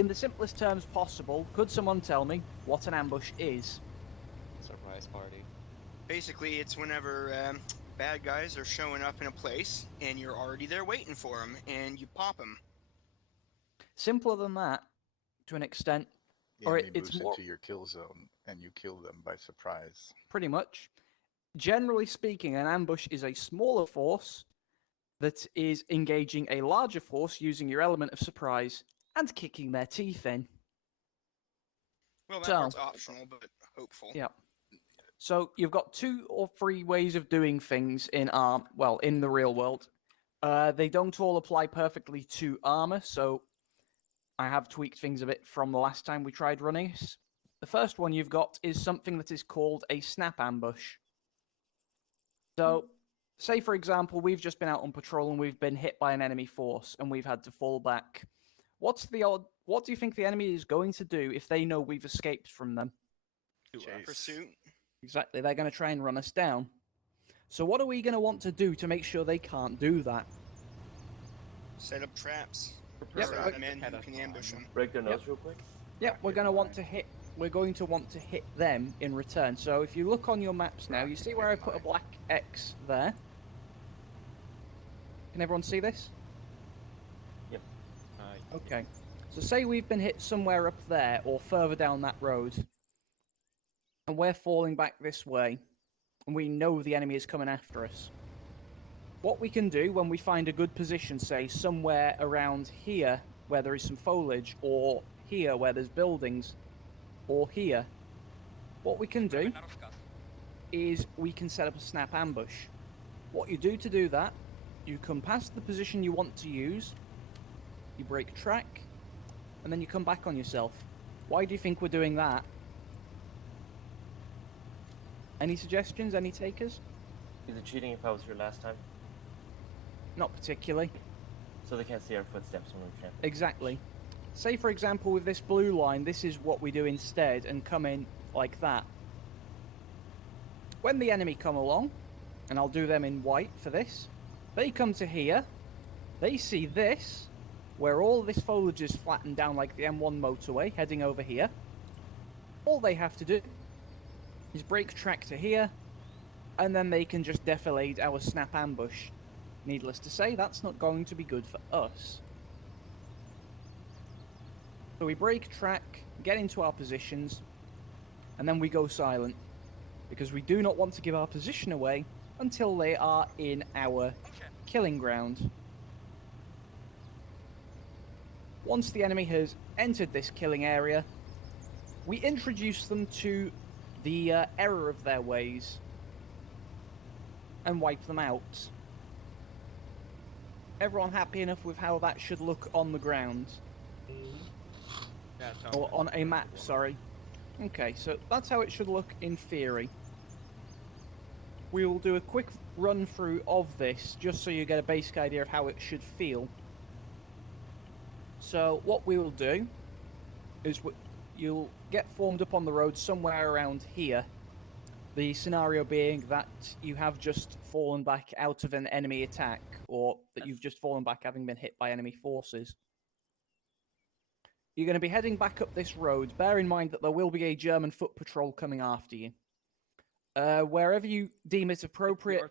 in the simplest terms possible, could someone tell me what an ambush is? Surprise party. Basically, it's whenever bad guys are showing up in a place and you're already there waiting for them, and you pop them. Simpler than that, to an extent. The Or enemy it's moves more into your kill zone, and you kill them by surprise. pretty much. Generally speaking, an ambush is a smaller force that is engaging a larger force using your element of surprise and kicking their teeth in. Well, that So- part's optional, but hopeful. Yeah. So you've got 2 or 3 ways of doing things in in the real world. They don't all apply perfectly to armor, so I have tweaked things a bit from the last time we tried running this. The first one you've got is something that is called a snap ambush. So, say for example, we've just been out on patrol and we've been hit by an enemy force and we've had to fall back. What do you think the enemy is going to do if they know we've escaped from them? Chase. Pursuit. Exactly, they're going to try and run us down. So what are we going to want to do to make sure they can't do that? Set up traps. Yep, So but- men who can ambush them. Break their nose real quick. Yeah, we're going to want to hit. We're going to want to hit them in return. So if you look on your maps now, you see where I've put a black X there. Can everyone see this? Okay. So say we've been hit somewhere up there or further down that road, and we're falling back this way, and we know the enemy is coming after us. What we can do when we find a good position, say somewhere around here where there is some foliage, or here where there's buildings, or here, what we can do is we can set up a snap ambush. What you do to do that, you come past the position you want to use, you break track, and then you come back on yourself. Why do you think we're doing that? Any suggestions? Any takers? Is it cheating if I was here last time? Not particularly. So they can't see our footsteps when we're tramping. Exactly. Say, for example, with this blue line, this is what we do instead, and come in like that. When the enemy come along, and I'll do them in white for this, they come to here, they see this, where all this foliage is flattened down like the M1 motorway, heading over here. All they have to do is break track to here, and then they can just defilade our snap ambush. Needless to say, that's not going to be good for us. So we break track, get into our positions, and then we go silent. Because we do not want to give our position away until they are in our killing ground. Once the enemy has entered this killing area, we introduce them to the error of their ways and wipe them out. Everyone happy enough with how that should look on the ground? Or on a map, sorry. Okay, so that's how it should look in theory. We will do a quick run through of this, just so you get a basic idea of how it should feel. So what we will do is you'll get formed up on the road somewhere around here. The scenario being that you have just fallen back out of an enemy attack, or that you've just fallen back having been hit by enemy forces. You're going to be heading back up this road. Bear in mind that there will be a German foot patrol coming after you. Wherever you deem it appropriate...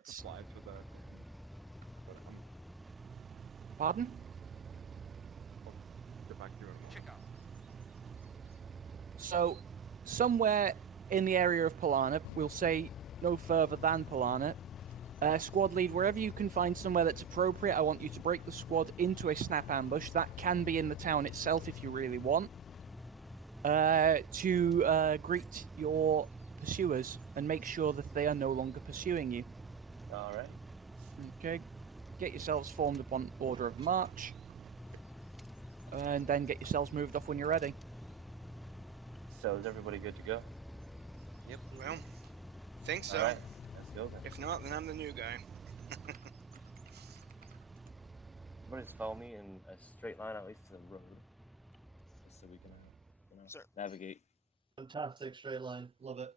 Pardon? So, somewhere in the area of Polana, we'll say no further than Polana. Squad lead, wherever you can find somewhere that's appropriate, I want you to break the squad into a snap ambush. That can be in the town itself if you really want. To greet your pursuers and make sure that they are no longer pursuing you. Alright. Okay. Get yourselves formed up on order of march. And then get yourselves moved off when you're ready. So is everybody good to go? Yep. Well, think so. Alright, let's go then. If not, then I'm the new guy. Everybody just follow me in a straight line at least to the road. Just so we can Sir. navigate. Fantastic straight line. Love it.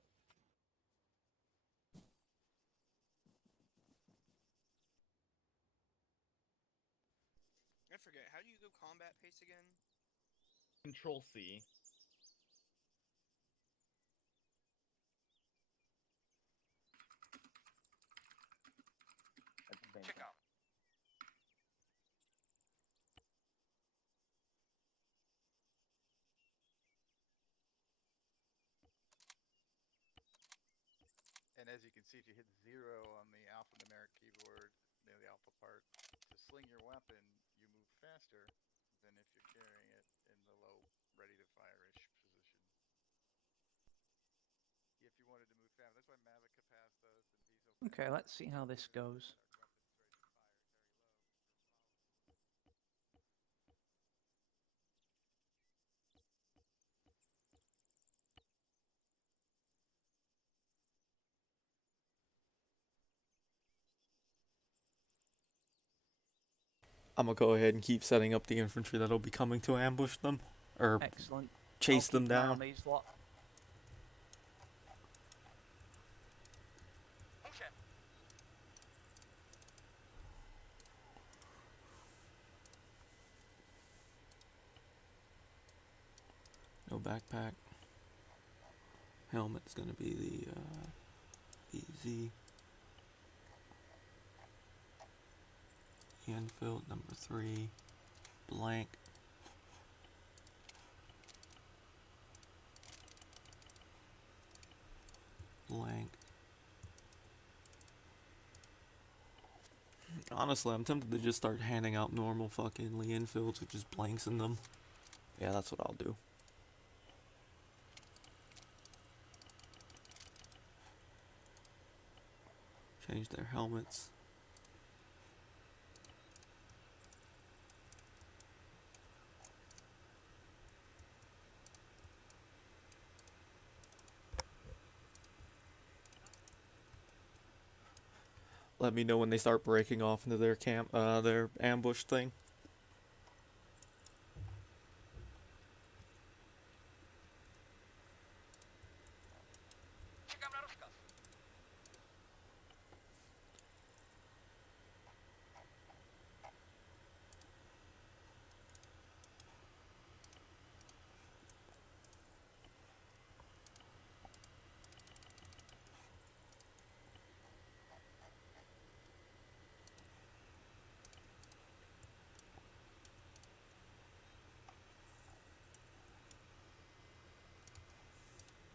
I forget. How do you go combat pace again? Control C. At the same Check time. out. And as you can see, if you hit 0 on the alphanumeric keyboard near the alpha part, to sling your weapon, you move faster than if you're carrying it in the low, ready to fire-ish position. If you wanted to move fast, that's why Mavic Capacitors and Viso. Okay, let's see how this goes. I'm gonna go ahead and keep setting up the infantry that'll be coming to ambush them or Excellent. chase I'll them keep an eye on down. these lot. No backpack. Helmet's gonna be the BZ. Enfield number 3. Blank. Blank. Honestly, I'm tempted to just start handing out normal fucking Lee Enfields with just blanks in them. Yeah, that's what I'll do. Change their helmets. Let me know when they start breaking off into their camp, their ambush thing.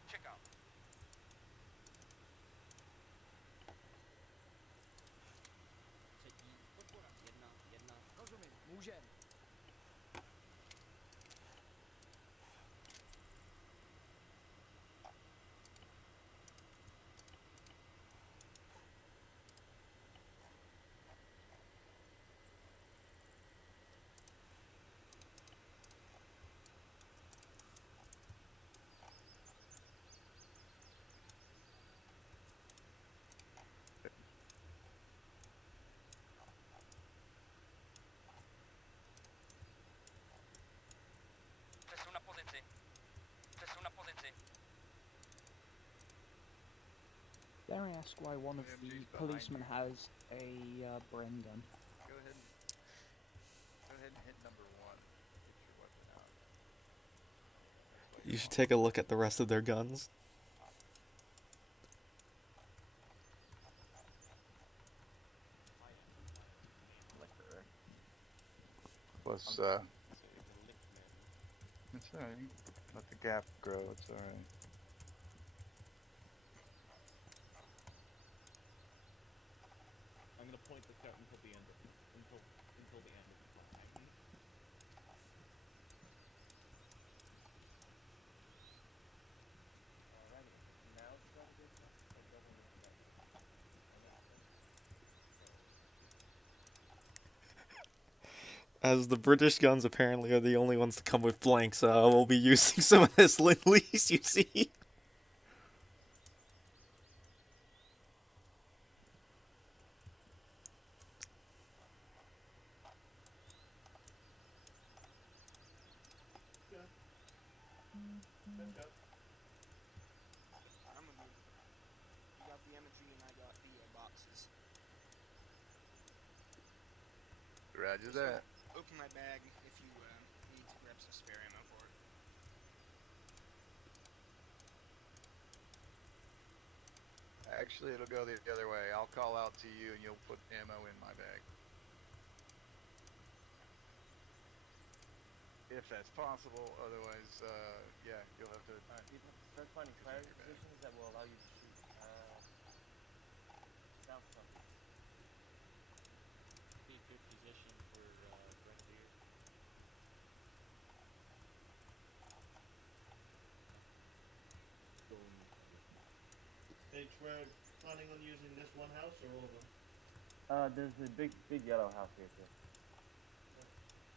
Check out. Rozumím, můžem. Přesun na pozici. Přesun na pozici. Dare I ask why one of OMG's the behind policemen you. has a brain gun? Go ahead and hit number 1. Get your weapon out. That's what You should take a look at the rest of their guns. Liquor. Plus, So you can lick men. it's alright. Let the gap grow. It's alright. I'm gonna point this out until the end of the end of the time. Alrighty. Now it's going to be a test for government studies. As the British guns apparently are the only ones to come with blanks, we'll be using some of this Lend-Lease, you see. Yeah. Catch up. I'm gonna move. You got the imagery and I got the boxes. Roger So, that. open my bag if you need to grab some spare ammo for it. Actually, it'll go the other way. I'll call out to you, and you'll put ammo in my bag. If that's possible. Otherwise, yeah, you'll have to. You'd have to start finding firing positions that will allow you to shoot south southeast. Be a good position for right here. H, we're planning on using this one house or all of them? There's a big yellow house here too.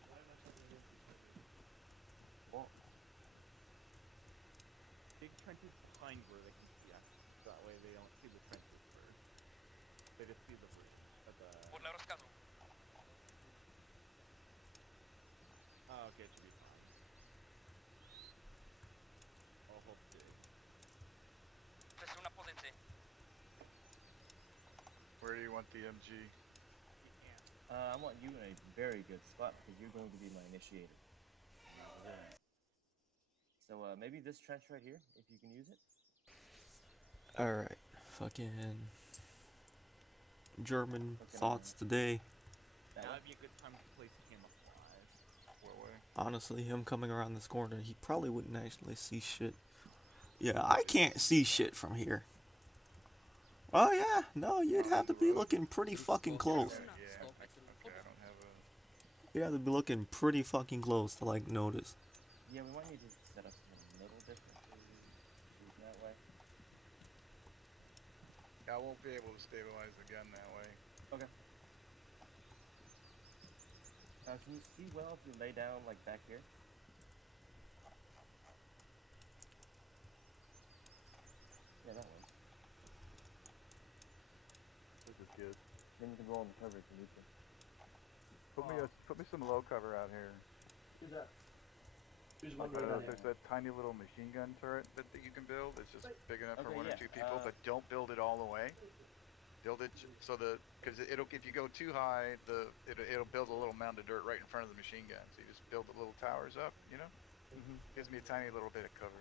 Why am I talking about this? Well, Big trenches behind where they can see us. That way they don't see the trenches first. They just see the roof of the... Oh, okay, it should be fine. I'll hold big. Where do you want the MG? I want you in a very good spot because you're going to be my initiator. So maybe this trench right here, if you can use it. Alright. Fucking German Okay. thoughts today. That Now way? would be a good time to place camouflage. What way? Honestly, him coming around this corner, he probably wouldn't actually see shit. Yeah, I can't see shit from here. Oh yeah, no, you'd have to be looking pretty fucking close. Yeah. Okay, I don't have a. You'd have to be looking pretty fucking close to like notice. Yeah, we might need to set up some little differences. Shoot that way. I won't be able to stabilize the gun that way. Okay. Can you see well if you lay down like back here? Yeah, that way. This is good. Then you can roll in the cover if you need to. Put me some low cover out here. Who's that? Who's I one don't know if you're there's that tiny little machine gun turret that you can build. It's just big enough for Okay, one yeah, or two people, but don't build it all the way. Build it so because it'll if you go too high, it'll build a little mound of dirt right in front of the machine gun. So you just build the little towers up, you know. Gives me a tiny little bit of cover.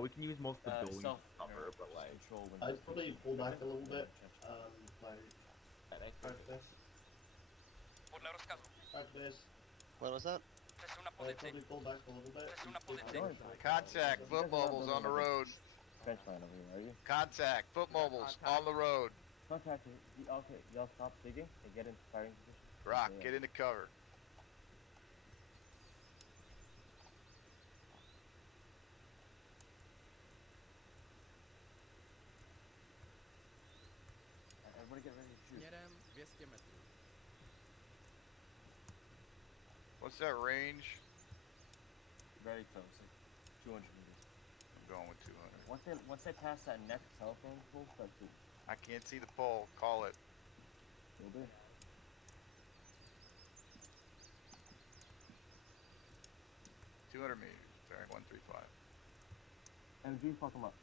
We can use most of the building cover, but like... Control when I'd probably pull back a little bit. Like, back this. Back this. What was that? I'd probably pull back a little bit. Contact, foot mobiles on the road. Trench line over here, are you? Contact, foot mobiles on the road. Contact. Okay, y'all stop digging and get into firing position. Rock, Okay, get into cover. Everybody get ready to shoot. Směrem 200 metrů. What's that range? Very close, like 200 meters. I'm going with 200. Once they pass that next telephone pole, start shooting. I can't see the pole. Call it. Will do. $200 meters. Sorry, 135. MG, fuck them up.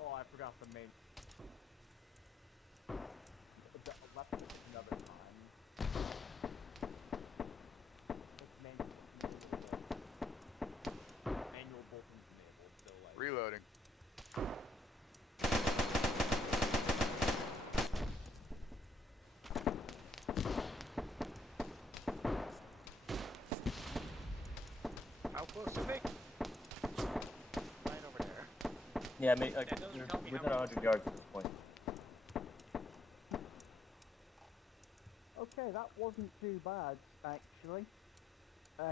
Oh, I forgot the main... Left another time. Manual bolting enabled, so like... Reloading. How close to me? Right over there. Yeah, like, That doesn't you're help me within how 100 yards at this point. Okay, that wasn't too bad, actually.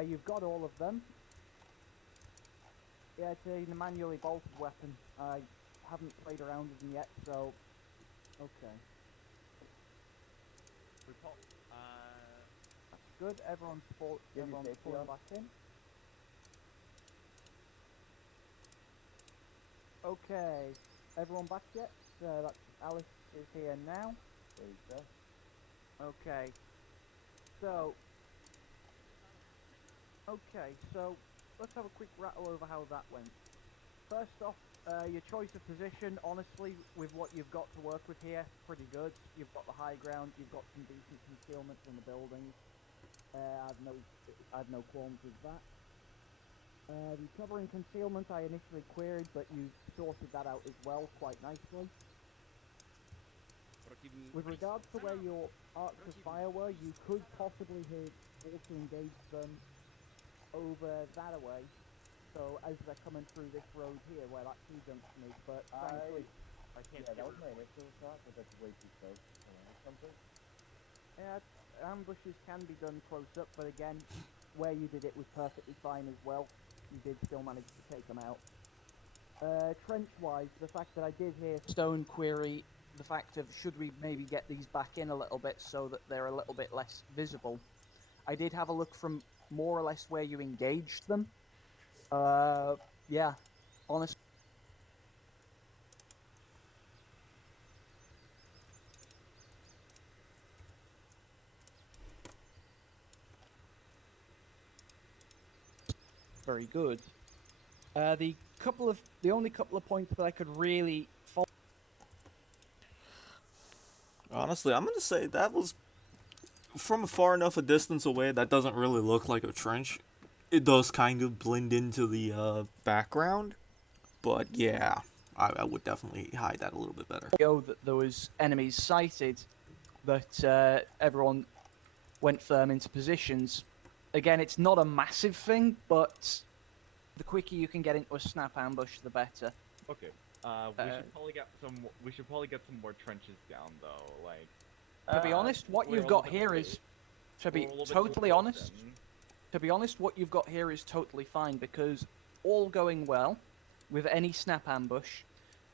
You've got all of them. Yeah, it's a manually bolted weapon. I haven't played around with them yet, so... Okay. We pull... Good, everyone's Give your safety pulling on. back in. Okay, everyone back yet? That's Alice is here now. There you go. Okay. So let's have a quick rattle over how that went. First off, your choice of position, honestly, with what you've got to work with here, pretty good. You've got the high ground, you've got some decent concealment in the buildings. I've no qualms with that. The cover and concealment I initially queried, but you sorted that out as well quite nicely. With regards to where your arcs of fire were, you could possibly have also engaged them over that away. So as they're coming through this road here, where that T-junction is, but frankly, I can't. Yeah, that was my initial thought, but that's way too close to something. yeah, ambushes can be done close up, but again, where you did it was perfectly fine as well. You did still manage to take them out. Trench-wise, the fact that I did hear Stone query the fact of should we maybe get these back in a little bit so that they're a little bit less visible. I did have a look from more or less where you engaged them. Yeah, honestly. Very good. The only couple of points that I could really follow. Honestly, I'm gonna say that was from far enough a distance away. That doesn't really look like a trench. It does kind of blend into the background, but yeah, I would definitely hide that a little bit better. That there was enemies sighted, that everyone went firm into positions. Again, it's not a massive thing, but the quicker you can get into a snap ambush, the better. Okay. We should probably get some more trenches down though. Like. To be honest, what you've got here is, to be totally honest, what you've got here is totally fine, because all going well, with any snap ambush,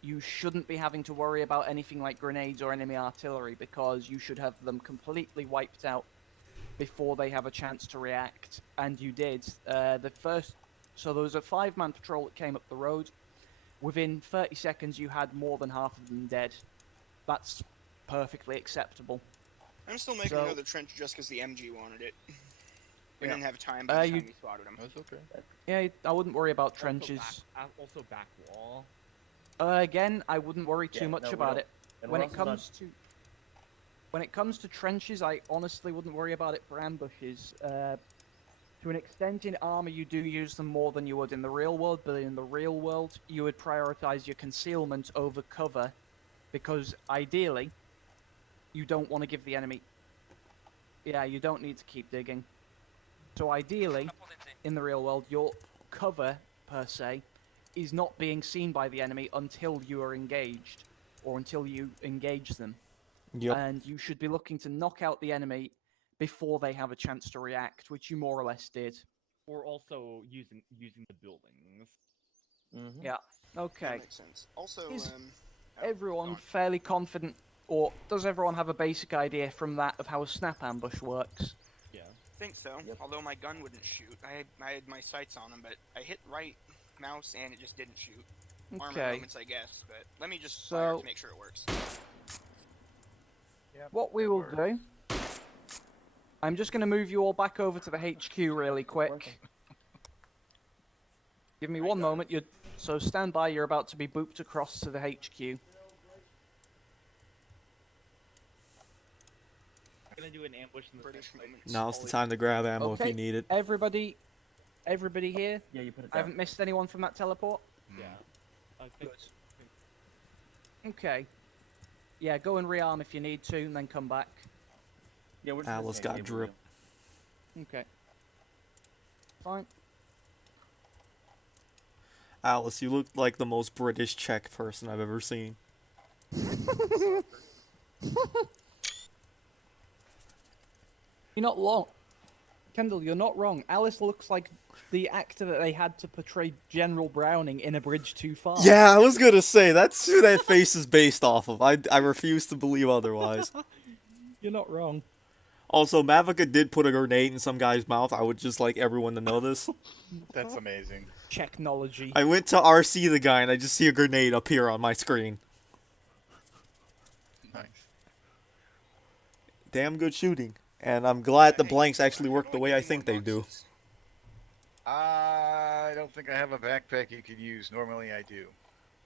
you shouldn't be having to worry about anything like grenades or enemy artillery, because you should have them completely wiped out before they have a chance to react, and you did. So there was a 5-man patrol that came up the road. Within 30 seconds, you had more than half of them dead. That's perfectly acceptable. I'm still making another trench just because the MG wanted it. We didn't have time by the time we spotted him. That's okay. Yeah, I wouldn't worry about trenches. Also back wall. Again, I wouldn't worry too much about it. And When it comes to trenches, I honestly wouldn't worry about it for ambushes. To an extent, in armor, you do use them more than you would in the real world, but in the real world, you would prioritize your concealment over cover, because ideally, you don't want to give the enemy. Yeah, you don't need to keep digging. So ideally, in the real world, your cover, per se, is not being seen by the enemy until you are engaged, or until you engage them. Yep. And you should be looking to knock out the enemy before they have a chance to react, which you more or less did. Or also using the buildings. Mm-hmm. Yeah. Okay. That makes sense. Also, Everyone fairly confident, or does everyone have a basic idea from that of how a snap ambush works? Yeah. I think so. Yep. Although my gun wouldn't shoot. I had my sights on him, but I hit right mouse and it just didn't shoot. Armor Okay. moments, I guess. But let me just fire to make sure it works. What we will do, I'm just going to move you all back over to the HQ really quick. Give me one moment. So stand by. You're about to be booped across to the HQ. I'm gonna do an ambush in the British moments. Now's the time to grab ammo if you need it. Everybody here. Yeah, you put it I down. haven't missed anyone from that teleport. Yeah. I think. Okay. Yeah, go and rearm if you need to, and then come back. Yeah, we're just Alice the same got table, drip. Okay. Fine. Alice, you look like the most British Czech person I've ever seen. You're not wrong. Kendall, you're not wrong. Alice looks like the actor that they had to portray General Browning in A Bridge Too Far. Yeah, I was gonna say, that's who that face is based off of. I refuse to believe otherwise. You're not wrong. Also, Mavica did put a grenade in some guy's mouth. I would just like everyone to know this. That's amazing. Technology. I went to RC the guy and I just see a grenade appear on my screen. Nice. Damn good shooting. And I'm glad the Hey, blanks actually work I'm the only way I getting think more they do. boxes. I don't think I have a backpack you could use. Normally I do.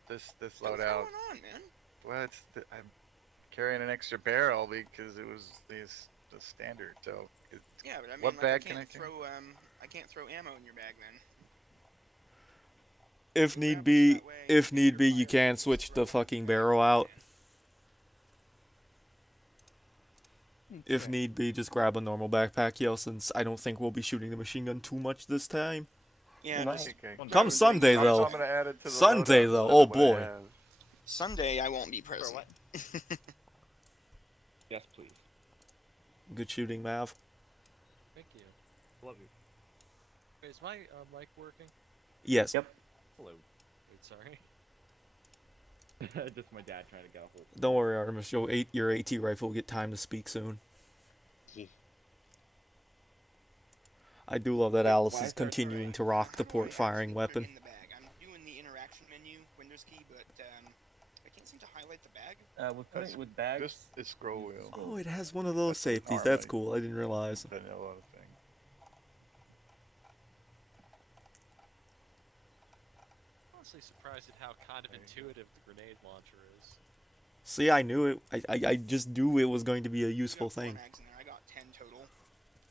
This What's loadout. going on, man? Well, I'm carrying an extra barrel because it was the standard. So Yeah, but I mean, what like, bag I can I can't carry? throw I can't throw ammo in your bag then. If Grab need us be, that way, if get need your be, you fire can weapons, switch throw the it in fucking your bag. barrel out. If Okay. need be, just grab a normal backpack, yo, since I don't think we'll be shooting the machine gun too much this time. Yeah, You might. just Okay. throw Come it in Sunday, range. though. I'm gonna add it to the Sunday, loadout though. instead Oh, of what I boy. have. Sunday I won't be For present. what? Yes, please. Good shooting, Mav. Thank you. Love you. Wait, is my mic working? Yes. Yep. Hello. Wait, sorry. Just my dad trying to get a hold. Don't worry, Artemis. Your AT rifle will get time to speak soon. Yeah. I do love that Alice Why is is there a continuing to How rock do the I port firing actually put it weapon. in the bag? I'm doing the interaction menu, Windows key, but I can't seem to highlight the bag. With putting That's with bags. Just it's scroll wheel. Oh, it has one of those That's safeties. That's normally cool. I didn't realize. Vanilla thing. Honestly surprised at how kind of intuitive the grenade launcher is. See, I knew it. I just knew it was going to be a You useful got 4 thing. mags in there. I got 10 total.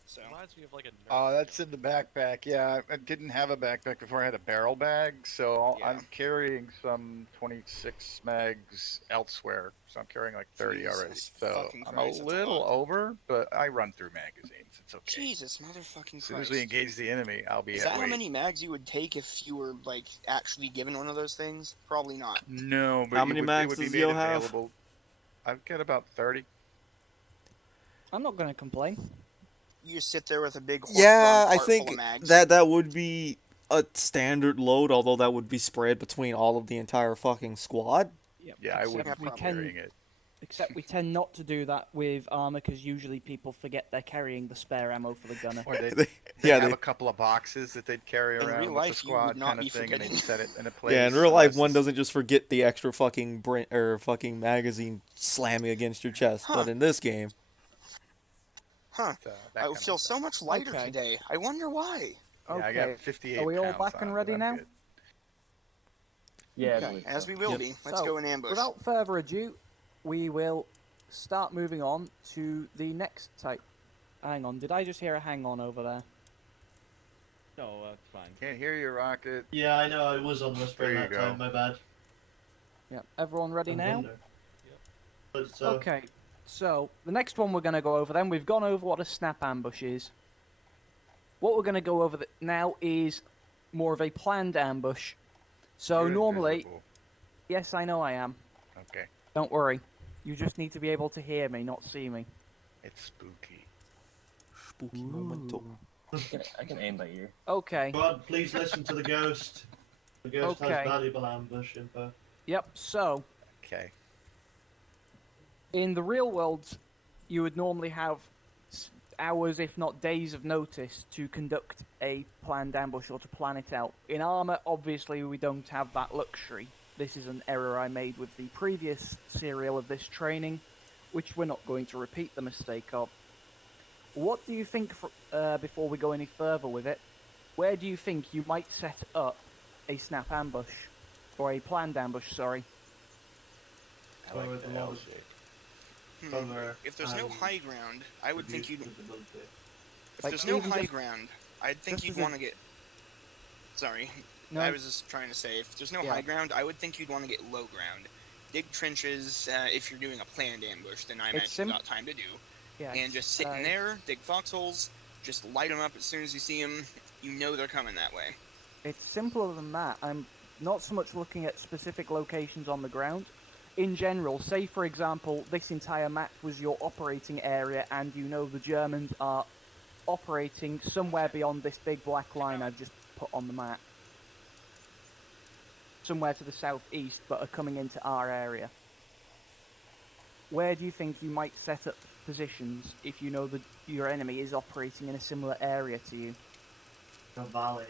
So Reminds me of like a Nerf Oh, that's gun. in the backpack. Yeah, I didn't have a backpack before. I had a barrel bag, so Yeah. I'm carrying some 26 mags elsewhere. So I'm carrying like 30 already. Jesus So fucking I'm Christ, a that's a little lot. over, but I run through magazines. It's okay. Jesus motherfucking As soon as Christ. we engage the enemy, I'll be Is at that how weight. many mags you would take if you were like actually given one of those things? Probably not. No, but How you many would, mags it would be does made Yo have? available. I've got about 30. I'm not going to complain. You just sit there with a big horse Yeah, drawn I cart full of think mags. that would be a standard load, although that would be spread between all of the entire fucking squad. Yeah, I wouldn't we be can- carrying it. Except we tend not to do that with armor because usually people forget they're carrying the spare ammo for the gunner. Or they Yeah, have they- a couple of boxes that they'd carry In around real with life, the you would squad not kind be of thing, and they'd forgetting. set it in a place. Yeah, in real so life, that's one just- doesn't just forget the extra fucking fucking magazine slamming against your chest. Huh. But in this game, Huh. that I kind of feel stuff. so much lighter Okay. today. I wonder why. Yeah, I Okay. got 58 Are we all pounds back on and it, ready but I'm now? good. Yeah. Okay, I believe As so. we will Yep. be. Let's So, go in ambush. Without further ado, we will start moving on to the next type. Hang on, did I just hear a hang on over there? No, that's fine. Can't hear you, Rocket. Yeah, I know. I was on whispering There you that go. time. My bad. Yeah, everyone ready I'm now? wonder. But, Okay, so the next one we're going to go over then, we've gone over what a snap ambush is. What we're going to go over now is more of a planned ambush. So You're normally, invisible. yes, I know I am. Okay, Don't worry. You just need to be able to hear me, not see me. it's spooky. spooky momento. I can aim by ear. Okay. God, please listen to the ghost. The ghost Okay. has valuable ambush info. Yep, so Okay. in the real world, you would normally have hours, if not days, of notice to conduct a planned ambush or to plan it out. In Arma, obviously, we don't have that luxury. This is an error I made with the previous serial of this training, which we're not going to repeat the mistake of. What do you think, before we go any further with it, where do you think you might set up a snap ambush? Or a planned ambush, sorry. I like With the a lot L of shape. cover If there's no and high ground, I would think reduced you'd. visibility. If Like, there's no even high just- ground, I think just you'd as a- want to get. Sorry, No, I was just trying to say, if there's no Yeah. high ground, I would think you'd want to get low ground. Dig trenches if you're doing a planned ambush, then I imagine sim- you've got time to do. yeah, And just sit in there, dig foxholes, just light them up as soon as you see them. You know they're coming that way. It's simpler than that. I'm not so much looking at specific locations on the ground. In general, say for example, this entire map was your operating area and you know the Germans are operating somewhere beyond this big black line I've just put on the map. Somewhere to the southeast, but are coming into our area. Where do you think you might set up positions if you know that your enemy is operating in a similar area to you? A valley.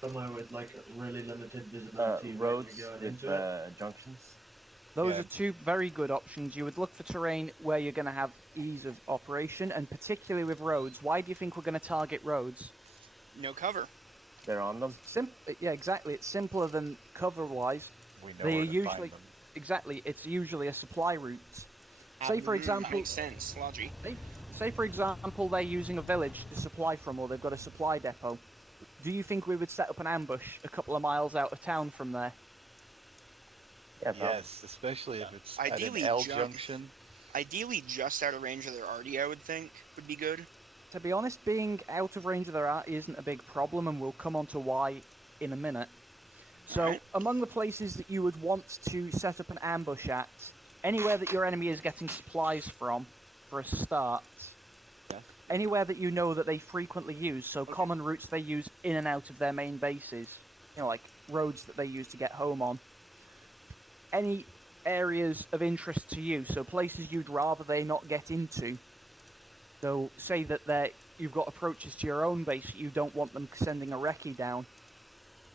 Somewhere with like a really limited visibility. when Roads you're going with into it. junctions. Those Yeah. are two very good options. You would look for terrain where you're going to have ease of operation, and particularly with roads. Why do you think we're going to target roads? No cover. they're on them. Yeah, exactly. It's simpler than cover-wise. We know They where are to usually find them. exactly. It's usually a supply route. Say for example, makes sense. Logic. say for example, they're using a village to supply from, or they've got a supply depot. Do you think we would set up an ambush a couple of miles out of town from there? Yeah, probably. Yes, especially if it's at an Ideally, L junction. Ideally, just out of range of their arty, I would think, would be good. To be honest, being out of range of their art isn't a big problem, and we'll come on to why in a minute. So, Alright. among the places that you would want to set up an ambush at, anywhere that your enemy is getting supplies from, for a start, anywhere that you know that they frequently use, so common routes they use in and out of their main bases, you know, like roads that they use to get home on, any areas of interest to you, so places you'd rather they not get into. So, say that you've got approaches to your own base, you don't want them sending a recce down.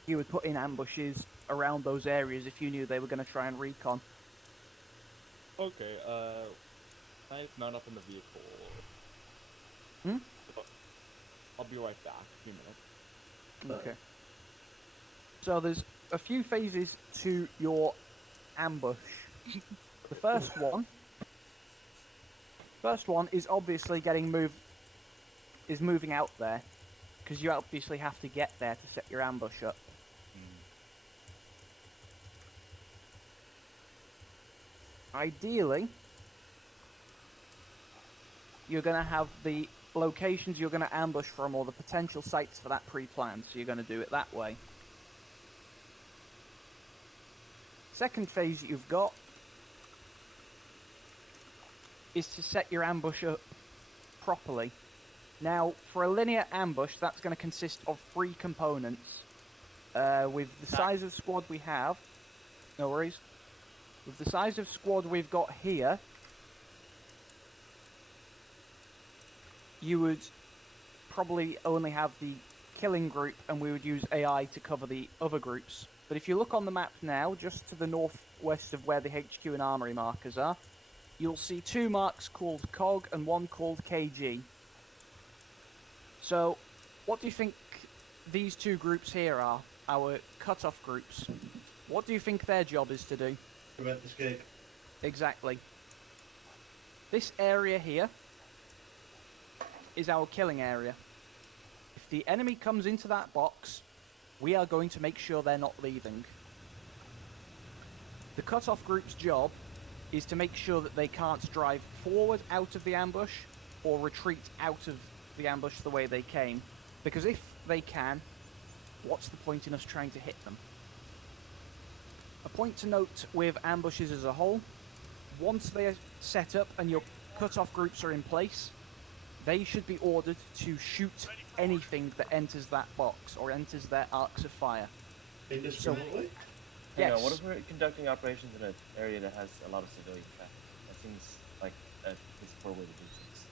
You would put in ambushes around those areas if you knew they were going to try and recon. Okay, can I just mount up in the vehicle? Hmm? I'll be right back. A few minutes. Okay. So there's a few phases to your ambush. The first one is obviously moving out there, because you obviously have to get there to set your ambush up. Ideally, you're going to have the locations you're going to ambush from, or the potential sites for that pre-planned, so you're going to do it that way. Second phase that you've got is to set your ambush up properly. Now, for a linear ambush, that's going to consist of 3 components. With the size of squad we have, no worries. With the size of squad we've got here, you would probably only have the killing group, and we would use AI to cover the other groups. But if you look on the map now, just to the northwest of where the HQ and armory markers are, you'll see 2 marks called COG and 1 called KG. So, what do you think these 2 groups here are, our cut-off groups? What do you think their job is to do? Prevent escape. Exactly. This area here is our killing area. If the enemy comes into that box, we are going to make sure they're not leaving. The cut-off group's job is to make sure that they can't drive forward out of the ambush or retreat out of the ambush the way they came. Because if they can, what's the point in us trying to hit them? A point to note with ambushes as a whole, once they are set up and your cut-off groups are in place, they should be ordered to shoot anything that enters that box or enters their arcs of fire. Indiscriminately? Hang on, Yes. what if we're conducting operations in an area that has a lot of civilian traffic? That seems like a piss poor way to do things.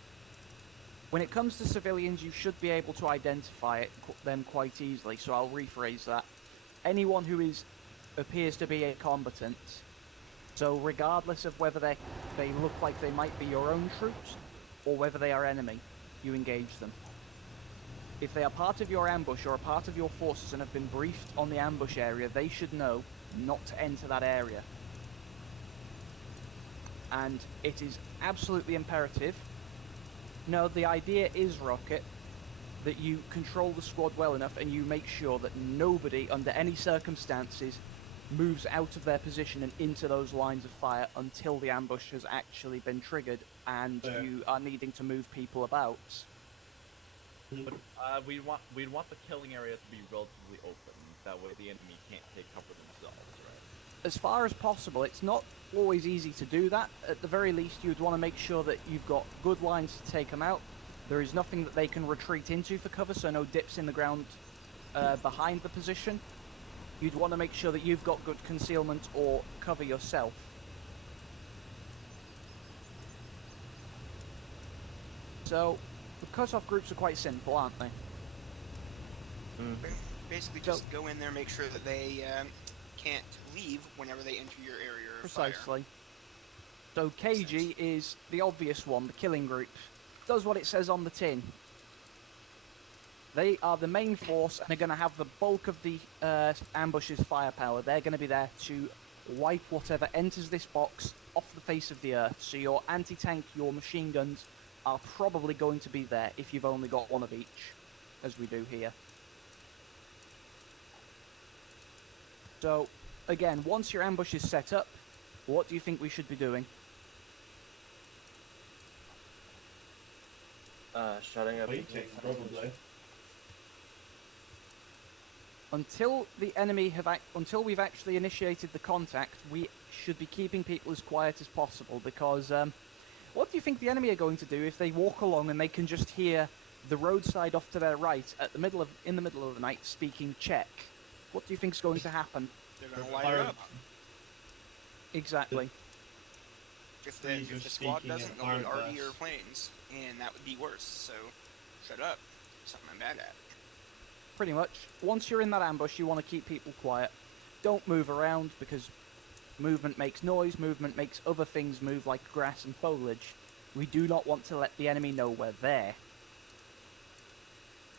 When it comes to civilians, you should be able to identify them quite easily, so I'll rephrase that. Anyone who appears to be a combatant, so regardless of whether they look like they might be your own troops, or whether they are enemy, you engage them. If they are part of your ambush or a part of your forces and have been briefed on the ambush area, they should know not to enter that area. And it is absolutely imperative. No, the idea is, Rocket, that you control the squad well enough and you make sure that nobody, under any circumstances, moves out of their position and into those lines of fire until the ambush has actually been triggered and you are needing to move people about. But we'd want the killing area to be relatively open. That way the enemy can't take cover themselves, right? As far as possible, it's not always easy to do that. At the very least, you would want to make sure that you've got good lines to take them out. There is nothing that they can retreat into for cover, so no dips in the ground behind the position. You'd want to make sure that you've got good concealment or cover yourself. So, the cut-off groups are quite simple, aren't they? Basically, just go in there, make sure that they can't leave whenever they enter your area of fire. Precisely. So KG is the obvious one, the killing group. Does what it says on the tin. They are the main force and are going to have the bulk of the ambush's firepower. They're going to be there to wipe whatever enters this box off the face of the earth. So your anti-tank, your machine guns are probably going to be there if you've only got one of each, as we do here. So, again, once your ambush is set up, what do you think we should be doing? Shutting up. Waiting, probably. Until the enemy until we've actually initiated the contact, we should be keeping people as quiet as possible because what do you think the enemy are going to do if they walk along and they can just hear the roadside off to their right in the middle of the night speaking Czech? What do you think's going to happen? They're gonna light it up. Exactly. If the squad doesn't, they'll be RD airplanes, and that would be worse. So, shut up. Something I'm bad at. Pretty much. Once you're in that ambush, you want to keep people quiet. Don't move around because movement makes noise, movement makes other things move like grass and foliage. We do not want to let the enemy know we're there.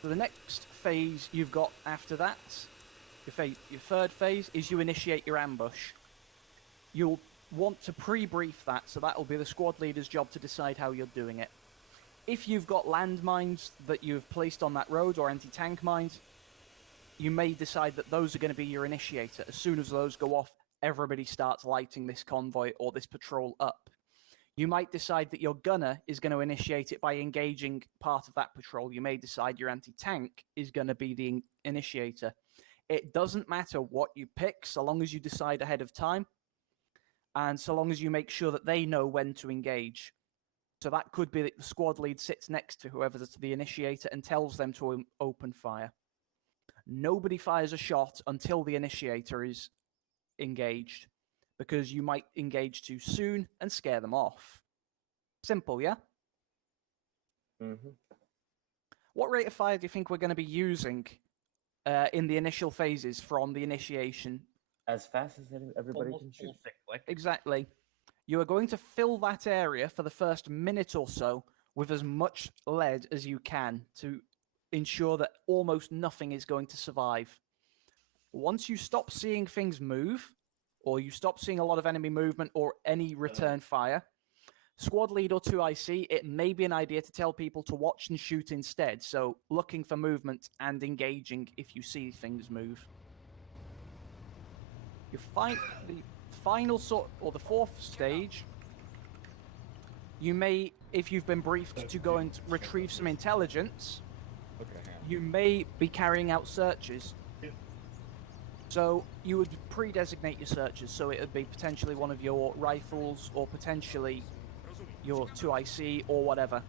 So the next phase you've got after that, your third phase, is you initiate your ambush. You'll want to pre-brief that, so that'll be the squad leader's job to decide how you're doing it. If you've got landmines that you've placed on that road or anti-tank mines, you may decide that those are going to be your initiator. As soon as those go off, everybody starts lighting this convoy or this patrol up. You might decide that your gunner is going to initiate it by engaging part of that patrol. You may decide your anti-tank is going to be the initiator. It doesn't matter what you pick, so long as you decide ahead of time, and so long as you make sure that they know when to engage. So that could be that the squad lead sits next to whoever's the initiator and tells them to open fire. Nobody fires a shot until the initiator is engaged, because you might engage too soon and scare them off. Simple, yeah? Mm-hmm. What rate of fire do you think we're going to be using in the initial phases from the initiation? As fast as everybody can shoot. Exactly. You are going to fill that area for the first minute or so with as much lead as you can to ensure that almost nothing is going to survive. Once you stop seeing things move, or you stop seeing a lot of enemy movement or any return fire, squad lead or 2IC, it may be an idea to tell people to watch and shoot instead, so looking for movement and engaging if you see things move. You find the final or the fourth stage, you may, if you've been briefed to go and retrieve some intelligence, you may be carrying out searches. So you would pre-designate your searches, so it would be potentially one of your rifles or potentially your 2IC or whatever.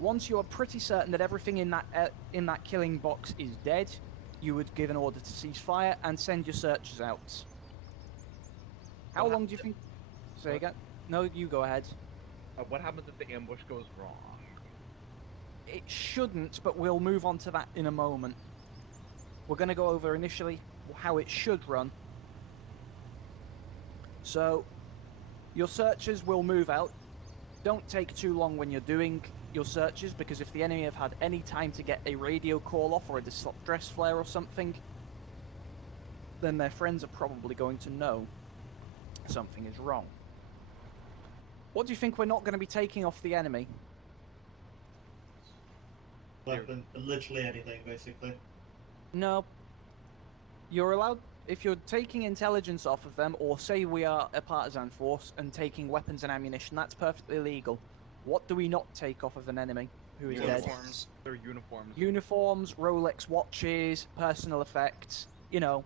Once you are pretty certain that everything in that killing box is dead, you would give an order to cease fire and send your searchers out. How long do you think? Say again? No, you go ahead. What happens if the ambush goes wrong? It shouldn't, but we'll move on to that in a moment. We're going to go over initially how it should run. So, your searchers will move out. Don't take too long when you're doing your searches, because if the enemy have had any time to get a radio call off or a distress flare or something, then their friends are probably going to know something is wrong. What do you think we're not going to be taking off the enemy? Weapon, literally anything, basically. No. You're allowed, if you're taking intelligence off of them, or say we are a partisan force and taking weapons and ammunition, that's perfectly legal. What do we not take off of an enemy who is dead? Uniforms. Their uniforms. Uniforms, Rolex watches, personal effects. You know,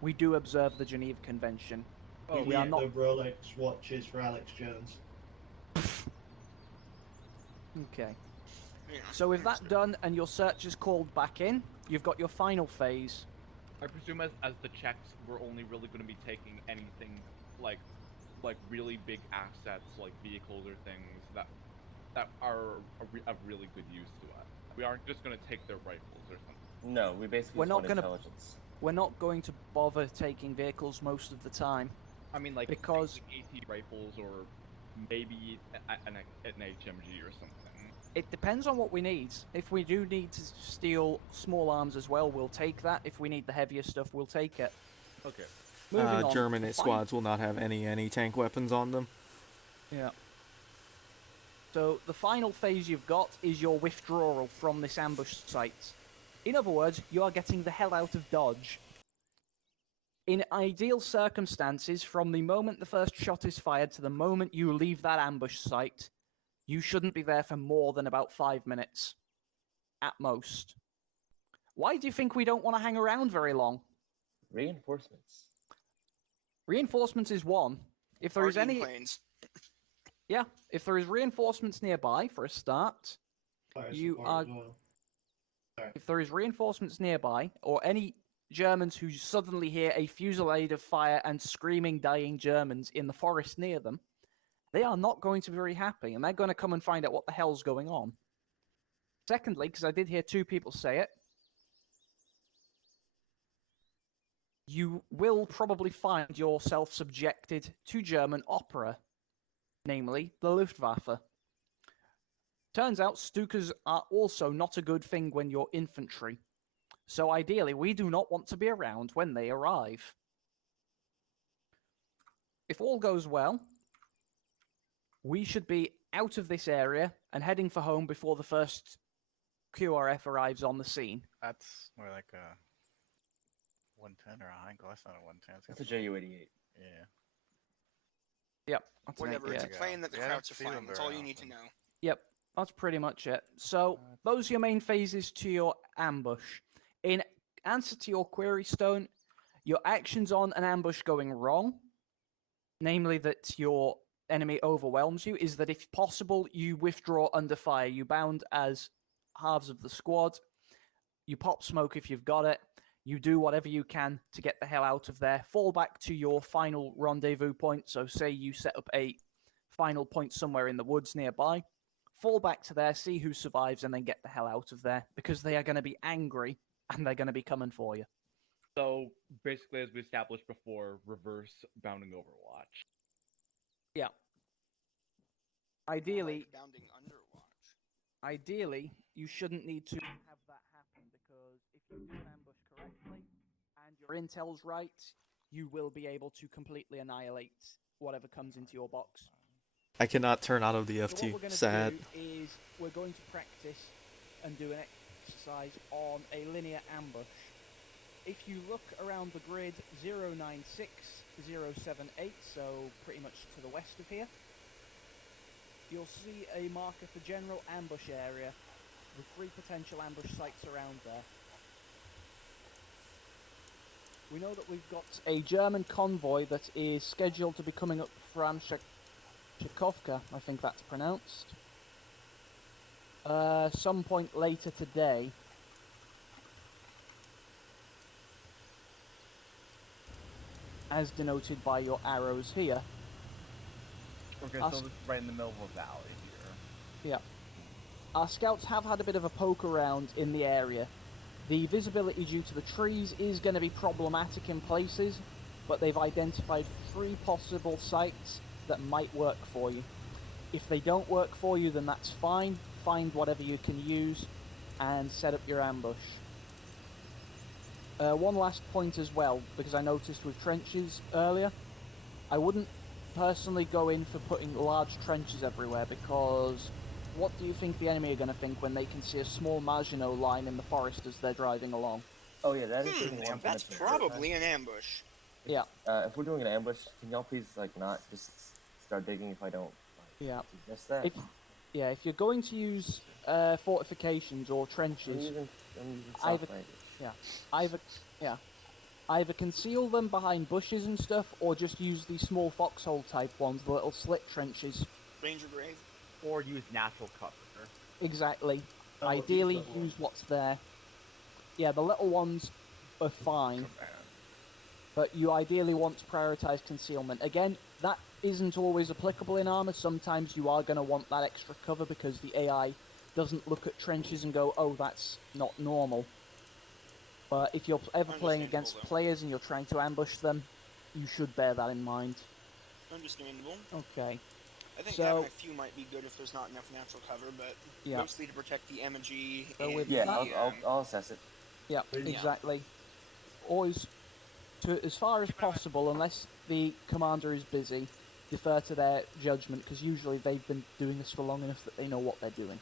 we do observe the Geneva Convention. Oh, we are not. The Rolex watches for Alex Jones. Okay. Yeah, So with that understood. done and your search is called back in, you've got your final phase. I presume as the checks, we're only really going to be taking anything like really big assets, like vehicles or things that are of really good use to us. We aren't just going to take their rifles or something. No, we basically We're just not want gonna- intelligence. We're not going to bother taking vehicles most of the time. I mean, like Because- AT rifles or maybe an HMG or something. It depends on what we need. If we do need to steal small arms as well, we'll take that. If we need the heavier stuff, we'll take it. Okay. Moving on. German the squads will not have any tank weapons on them. Yeah. So the final phase you've got is your withdrawal from this ambush site. In other words, you are getting the hell out of Dodge. In ideal circumstances, from the moment the first shot is fired to the moment you leave that ambush site, you shouldn't be there for more than about 5 minutes. At most. Why do you think we don't want to hang around very long? Reinforcements. Reinforcements is one. If there is Guardian any... planes. Yeah, if there is reinforcements nearby, for a start, Fire you support are... as well. Sorry. If there is reinforcements nearby, or any Germans who suddenly hear a fusillade of fire and screaming, dying Germans in the forest near them, they are not going to be very happy, and they're going to come and find out what the hell's going on. Secondly, because I did hear 2 people say it, you will probably find yourself subjected to German opera, namely the Luftwaffe. Turns out Stukas are also not a good thing when you're infantry. So ideally, we do not want to be around when they arrive. If all goes well, we should be out of this area and heading for home before the first QRF arrives on the scene. That's more like a 110 or a Heinkel. That's not a 110. That's a JU-88. Yeah. Yep. That's an Whatever, it's a Yeah. plane that the Yeah, I don't Krauts are see them flying. That's very all you need to often. know. Yep, that's pretty much it. So, those are your main phases to your ambush. In answer to your query, Stone, your actions on an ambush going wrong, namely that your enemy overwhelms you, is that if possible, you withdraw under fire. You bound as halves of the squad. You pop smoke if you've got it. You do whatever you can to get the hell out of there. Fall back to your final rendezvous point. So say you set up a final point somewhere in the woods nearby. Fall back to there, see who survives, and then get the hell out of there. Because they are going to be angry, and they're going to be coming for you. So basically, as we established before, reverse bounding Overwatch. Yeah. More Ideally, like bounding Underwatch. ideally, you shouldn't need to have that happen, because if you do an ambush correctly and your intel's right, you will be able to completely annihilate whatever comes into your box. I cannot turn out of the So what FT. we're going to Sad. do is we're going to practice and do an exercise on a linear ambush. If you look around the grid 096078, so pretty much to the west of here, you'll see a marker for general ambush area with 3 potential ambush sites around there. We know that we've got a German convoy that is scheduled to be coming up from Tchaikovka, I think that's pronounced. Some point later today. As denoted by your arrows here. Okay, Us- so this is right in the middle of a valley here. Yeah. Our scouts have had a bit of a poke around in the area. The visibility due to the trees is going to be problematic in places, but they've identified 3 possible sites that might work for you. If they don't work for you, then that's fine. Find whatever you can use and set up your ambush. One last point as well, because I noticed with trenches earlier, I wouldn't personally go in for putting large trenches everywhere, because what do you think the enemy are going to think when they can see a small Maginot line in the forest as they're driving along? Oh yeah, that is the one That's thing probably an ambush. Yeah. If we're doing an ambush, can y'all please like not just start digging if I don't Yeah. suggest that? If you're going to use fortifications or trenches, I'm using I've- soft language. either conceal them behind bushes and stuff, or just use the small foxhole type ones, the little slit trenches. Ranger Grave. Or use natural cover. Exactly. Oh, Ideally, these little use what's there. Yeah, the little ones are fine, but you ideally want to prioritize concealment. Again, that isn't always applicable in armor. Sometimes you are going to want that extra cover because the AI doesn't look at trenches and go, oh, that's not normal. But if you're ever playing against Understandable, though. players and you're trying to ambush them, you should bear that in mind. Understandable. Okay. I think So- having a few might be good if there's not enough natural cover, but Yeah. mostly to protect the MG So and with Yeah, that- I'll assess it. Yeah, Yeah. exactly. Always, to as far as possible, unless the commander is busy, defer to their judgment, because usually they've been doing this for long enough that they know what they're doing.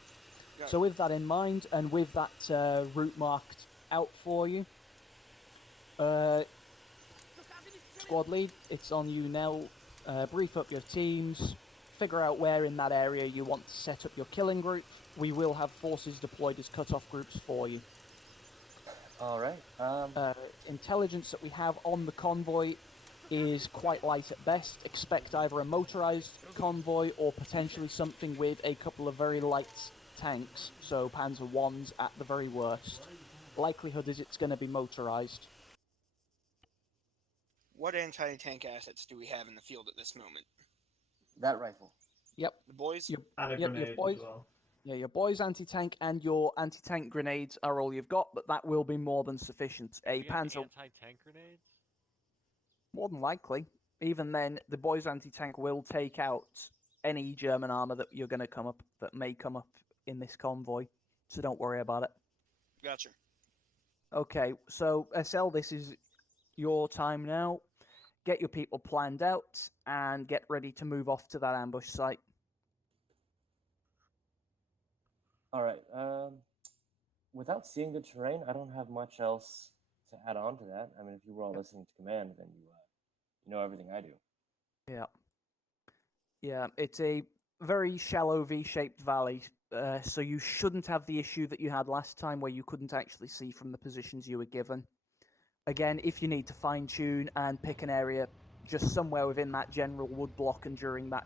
Got So with that in mind, and with that route marked out for you, squad lead, it's on you now. Brief up your teams, figure out where in that area you want to set up your killing group. We will have forces deployed as cut-off groups for you. All right. Intelligence that we have on the convoy is quite light at best. Expect either a motorized convoy or potentially something with a couple of very light tanks, so Panzer 1s at the very worst. Likelihood is it's going to be motorized. what anti-tank assets do we have in the field at this moment? That rifle. Yep, The boys? Your- And a Yep, your grenade boys- as well. yeah, your boys' anti-tank and your anti-tank grenades are all you've got, but that will be more than sufficient. A We have Panzer, anti-tank grenades? more than likely. Even then, the boys' anti-tank will take out any German armor that you're going to come up, that may come up in this convoy. So don't worry about it. Gotcha. Okay, so SL, this is your time now. Get your people planned out and get ready to move off to that ambush site. All right. Without seeing the terrain, I don't have much else to add on to that. I mean, if you were all listening to command, then you know everything I do. Yeah. Yeah, it's a very shallow V-shaped valley, so you shouldn't have the issue that you had last time where you couldn't actually see from the positions you were given. Again, if you need to fine-tune and pick an area just somewhere within that general wood block and during that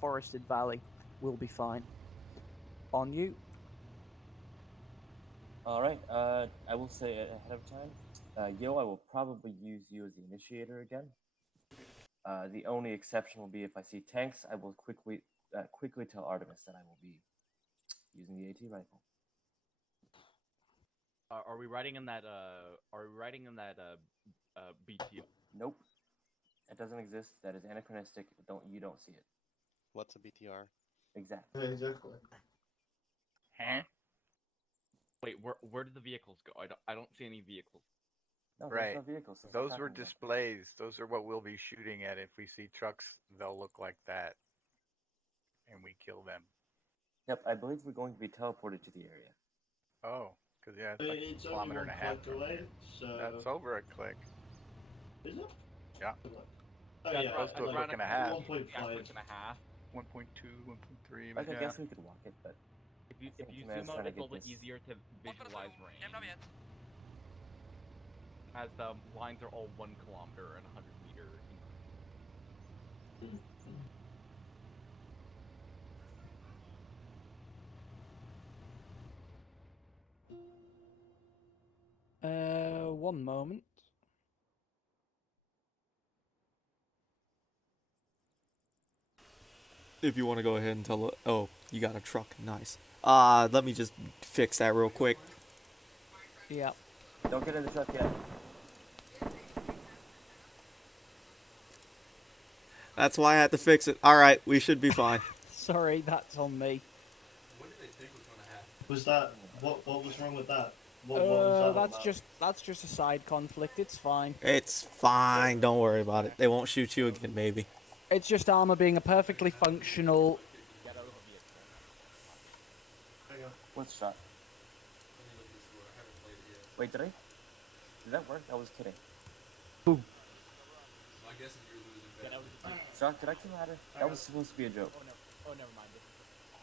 forested valley, we'll be fine. On you. All right. I will say ahead of time, Yo, I will probably use you as the initiator again. The only exception will be if I see tanks, I will quickly tell Artemis that I will be using the AT rifle. Are we riding in that? BTO? Nope, that doesn't exist. That is anachronistic. You don't see it. What's a BTR? Exactly. Yeah, exactly. Huh? Wait, where did the vehicles go? I don't see any vehicles. No, Right. there's no vehicles. so stop Those were talking about displays. Those are what we'll be shooting at. If we see trucks, they'll look like that. And we kill them. it. Yep, I believe we're going to be teleported to the area. Oh, because yeah, it's I like mean, it's a only kilometer one and a half click from away, here. so... That's over a click. Is it? Yeah. Oh, That's yeah, around- to a like click and a half. 1.5. Yeah, click and a half. 1.2, 1.3, Like, but I yeah. guess we could walk it, but If you think zoom Command's out, trying to it's a get little bit this- easier to visualize range. As the lines are all 1 kilometer and 100 meter. One moment. If you want to go ahead and tell it. Oh, you got a truck. Nice. Let me just fix that real quick. Yeah. don't get in the truck yet. That's why I had to fix it. Alright, we should be fine. Sorry, that's on me. Was that... What was wrong with that? What was that all That's just a side conflict. It's fine. It's fine. Don't worry about it. They won't shoot you again, maybe. It's just armor being a perfectly functional. What's shot? Wait, did that work? I was kidding. Who? Shock, did I kill Adder? That was supposed to be a joke. Oh, never mind.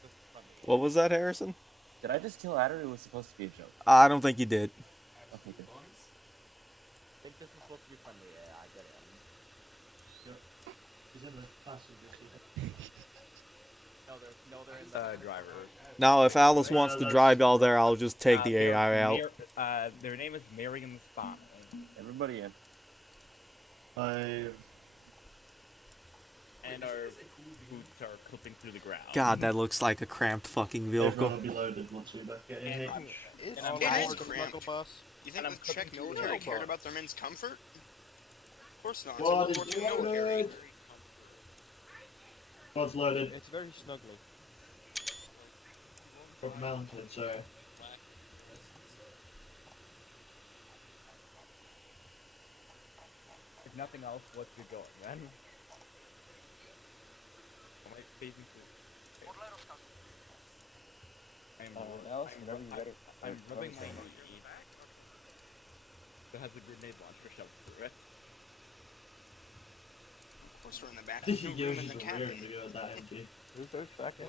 This is funny. What was that, Harrison? Did I just kill Adder? It was supposed to be a joke. I don't think you did. Okay, good. I think this is supposed to be friendly. Yeah, I get it. He's in the passenger seat. No, they're in the driver. Now, if Alice wants to drive y'all there, I'll just take the AI out. Their name is Marion Spahn. Everybody in. And our boots are clipping through the ground. God, that looks like a cramped fucking Everyone vehicle. will be loaded once we back get in here. Is And I'm It is Ford the cramped. smuggle bus? You think And the I'm Czech cooking military food. cared about their men's comfort? Of course not. It's a What World is War II military. loaded? Quad's loaded. It's very snuggly. Quad mounted, sorry. If nothing else, let's get going then. Am I phasing through? Alice, whenever you're ready. I'm rubbing my saying. knee. That has a grenade launcher shoved through it. Poster in the back. Yours No room in is the a cabin. weird video of that empty. Who's those back in?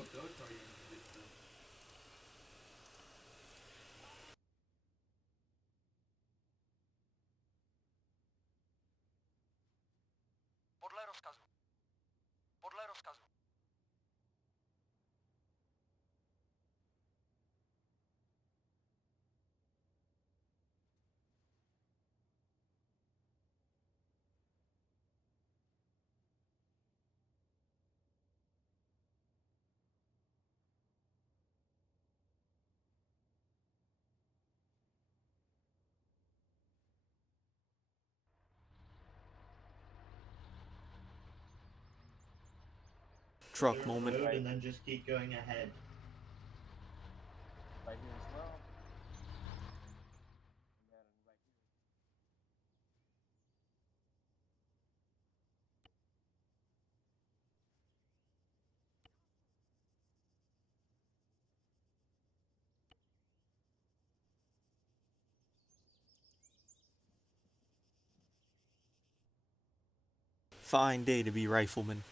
Truck moment. Load and then just keep going ahead. Right here as well. And then right here. Fine day to be rifleman.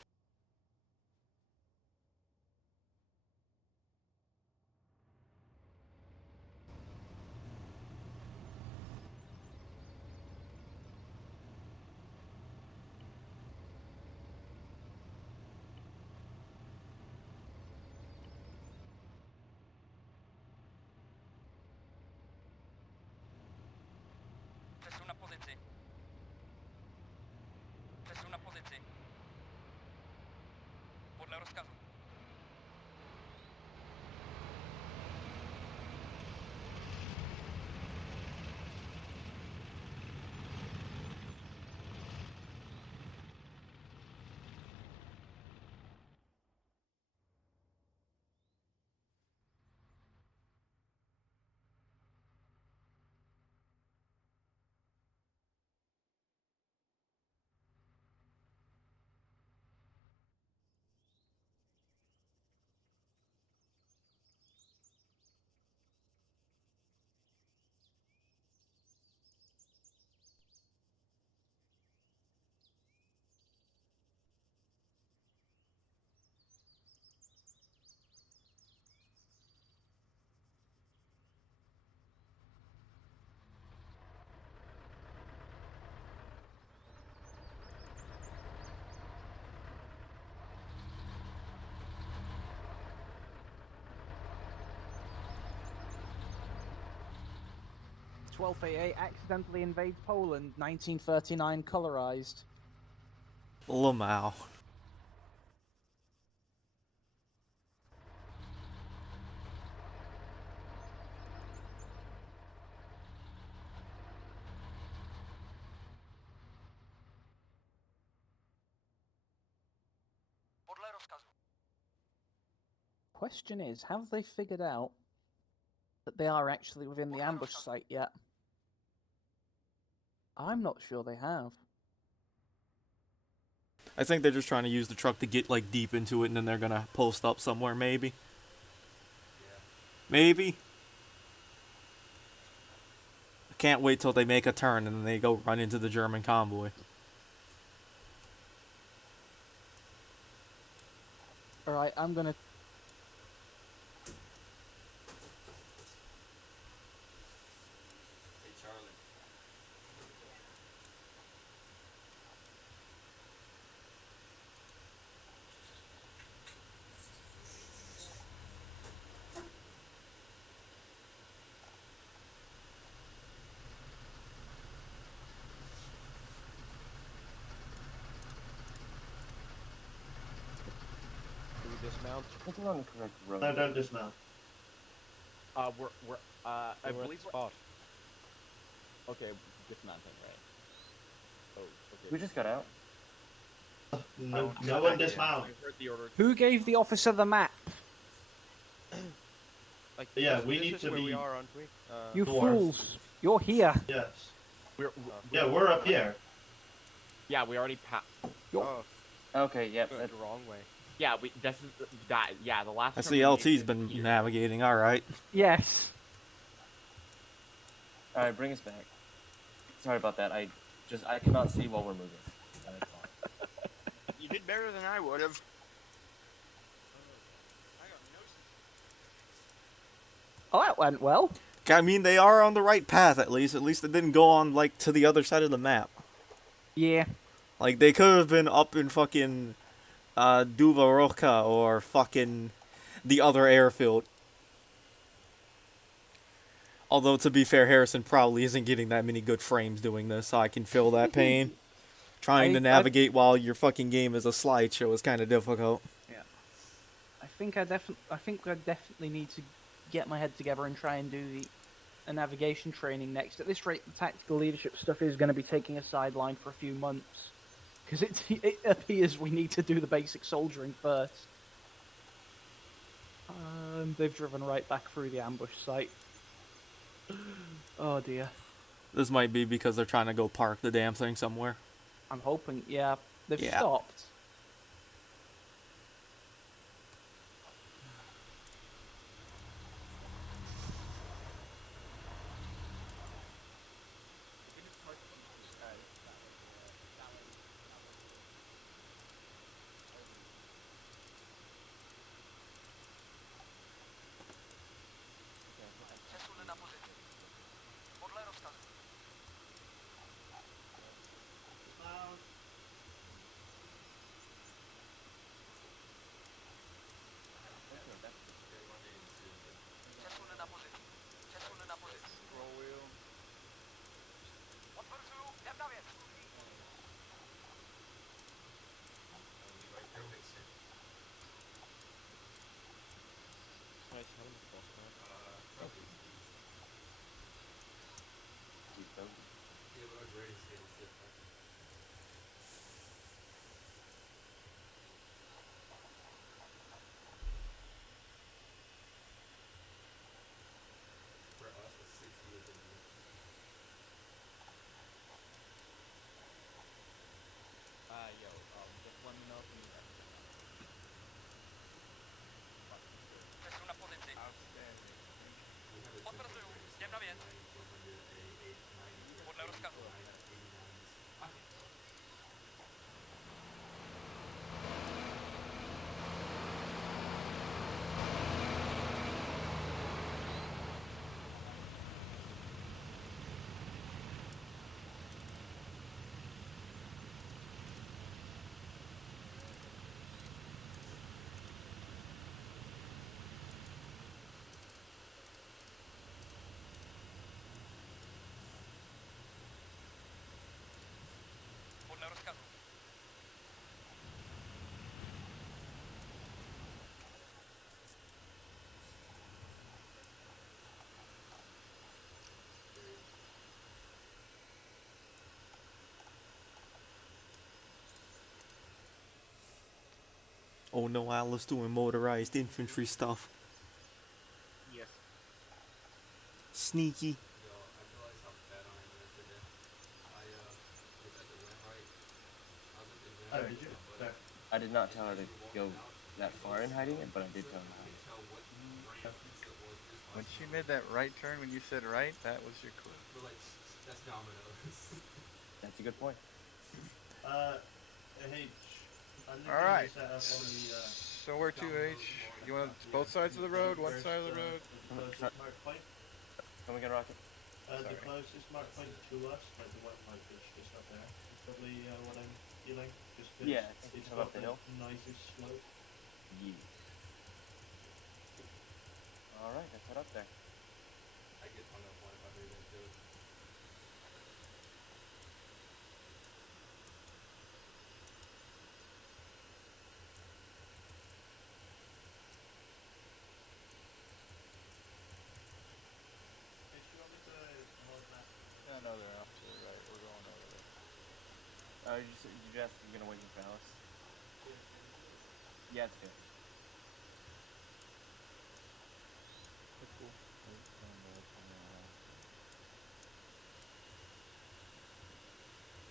"1288 accidentally invades Poland, 1939 colorized." Lamau. Question is, have they figured out that they are actually within the ambush site yet? I'm not sure they have. I think they're just trying to use the truck to get like deep into it, and then they're gonna post up somewhere. Maybe. Maybe. I can't wait till they make a turn and then they go run into the German convoy. Alright, I'm gonna... Do we dismount? I think we're on the correct road. No, don't dismount. I We're at believe the spot. Okay, dismounting, right? Oh, okay. We just got out. No, Don't no one idea. dismount. I heard the order. Who gave the officer the map? Like, Yeah, this, we this need is to where we be are, aren't we? You north. fools! You're here. Yes. We're Yeah, we're up here. yeah, we already passed. Oh, Okay, yep. good, the wrong way. Yeah, this is that. Yeah, the last. I turn see we made LT's was been here. navigating. All right. Yes. All right, bring us back. Sorry about that. I cannot see while we're moving. That's all. You did better than I would have. Oh, that went well. I mean, they are on the right path at least. At least it didn't go on like to the other side of the map. Yeah. Like they could have been up in fucking Duva Roca or fucking the other airfield. Although to be fair, Harrison probably isn't getting that many good frames doing this, so I can feel that pain. Trying to navigate while your fucking game is a slideshow is kind of difficult. Yeah. I think I definitely need to get my head together and try and do a navigation training next. At this rate, the tactical leadership stuff is going to be taking a sideline for a few months. Because it appears we need to do the basic soldiering first. They've driven right back through the ambush site. Oh dear. This might be because they're trying to go park the damn thing somewhere. I'm hoping, yeah. They've Yeah. stopped. Scroll wheel. Nice helmet swap, man. Yo, just let me know if you need anything. Outstanding. Oh no, Alice doing motorized infantry stuff. Yes. Sneaky. Oh, did you? There. I did not tell her to go that far in hiding it, but I did tell her how. When she made that right turn, when you said right, that was your clue. That's a good point. H. All right. Set up on the, So where to, H? You want both sides of the road, one side of the road? closest mark point. Can we get a rocket? The Sorry. closest mark point to us, like the white mark is just up there. It's probably what I'm feeling. Just 'cause Yeah, I think it's it's got up the the hill. nicest slope. Yeah. All right, let's head up there. If you want me to hold that, Yeah, no, they're off to the right. We're going over there. You just asked if you're gonna wait for Alice. Yeah, it's good. That's cool.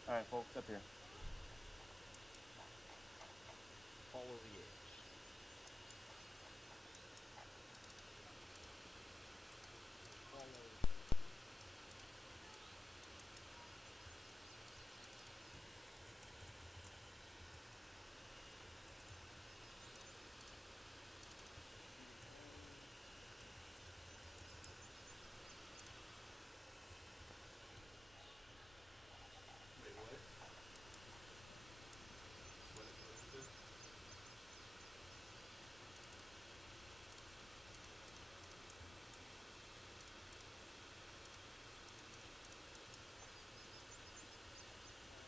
All right, folks, up here. Follow the edge. Follow. Wait, what? What is this?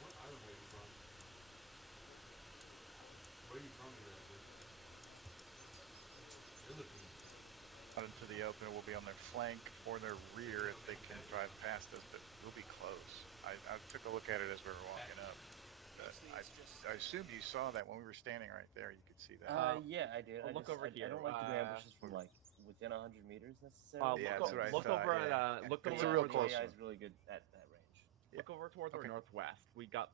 What island are you from? Where are you from exactly? Philippines. Out into the open, we'll be on their flank or their rear if they can drive past us, but we'll be close. I took a look at it as we were walking up. But I assumed you saw that when we were standing right there. You could see that. Yeah, I did. I'll look over I here. don't like to do ambushes from like within 100 meters necessarily. Yeah, look, that's what I look thought, over yeah. at look It's over a real towards close AI one. is really good at that range. Look over towards our Okay. northwest. We got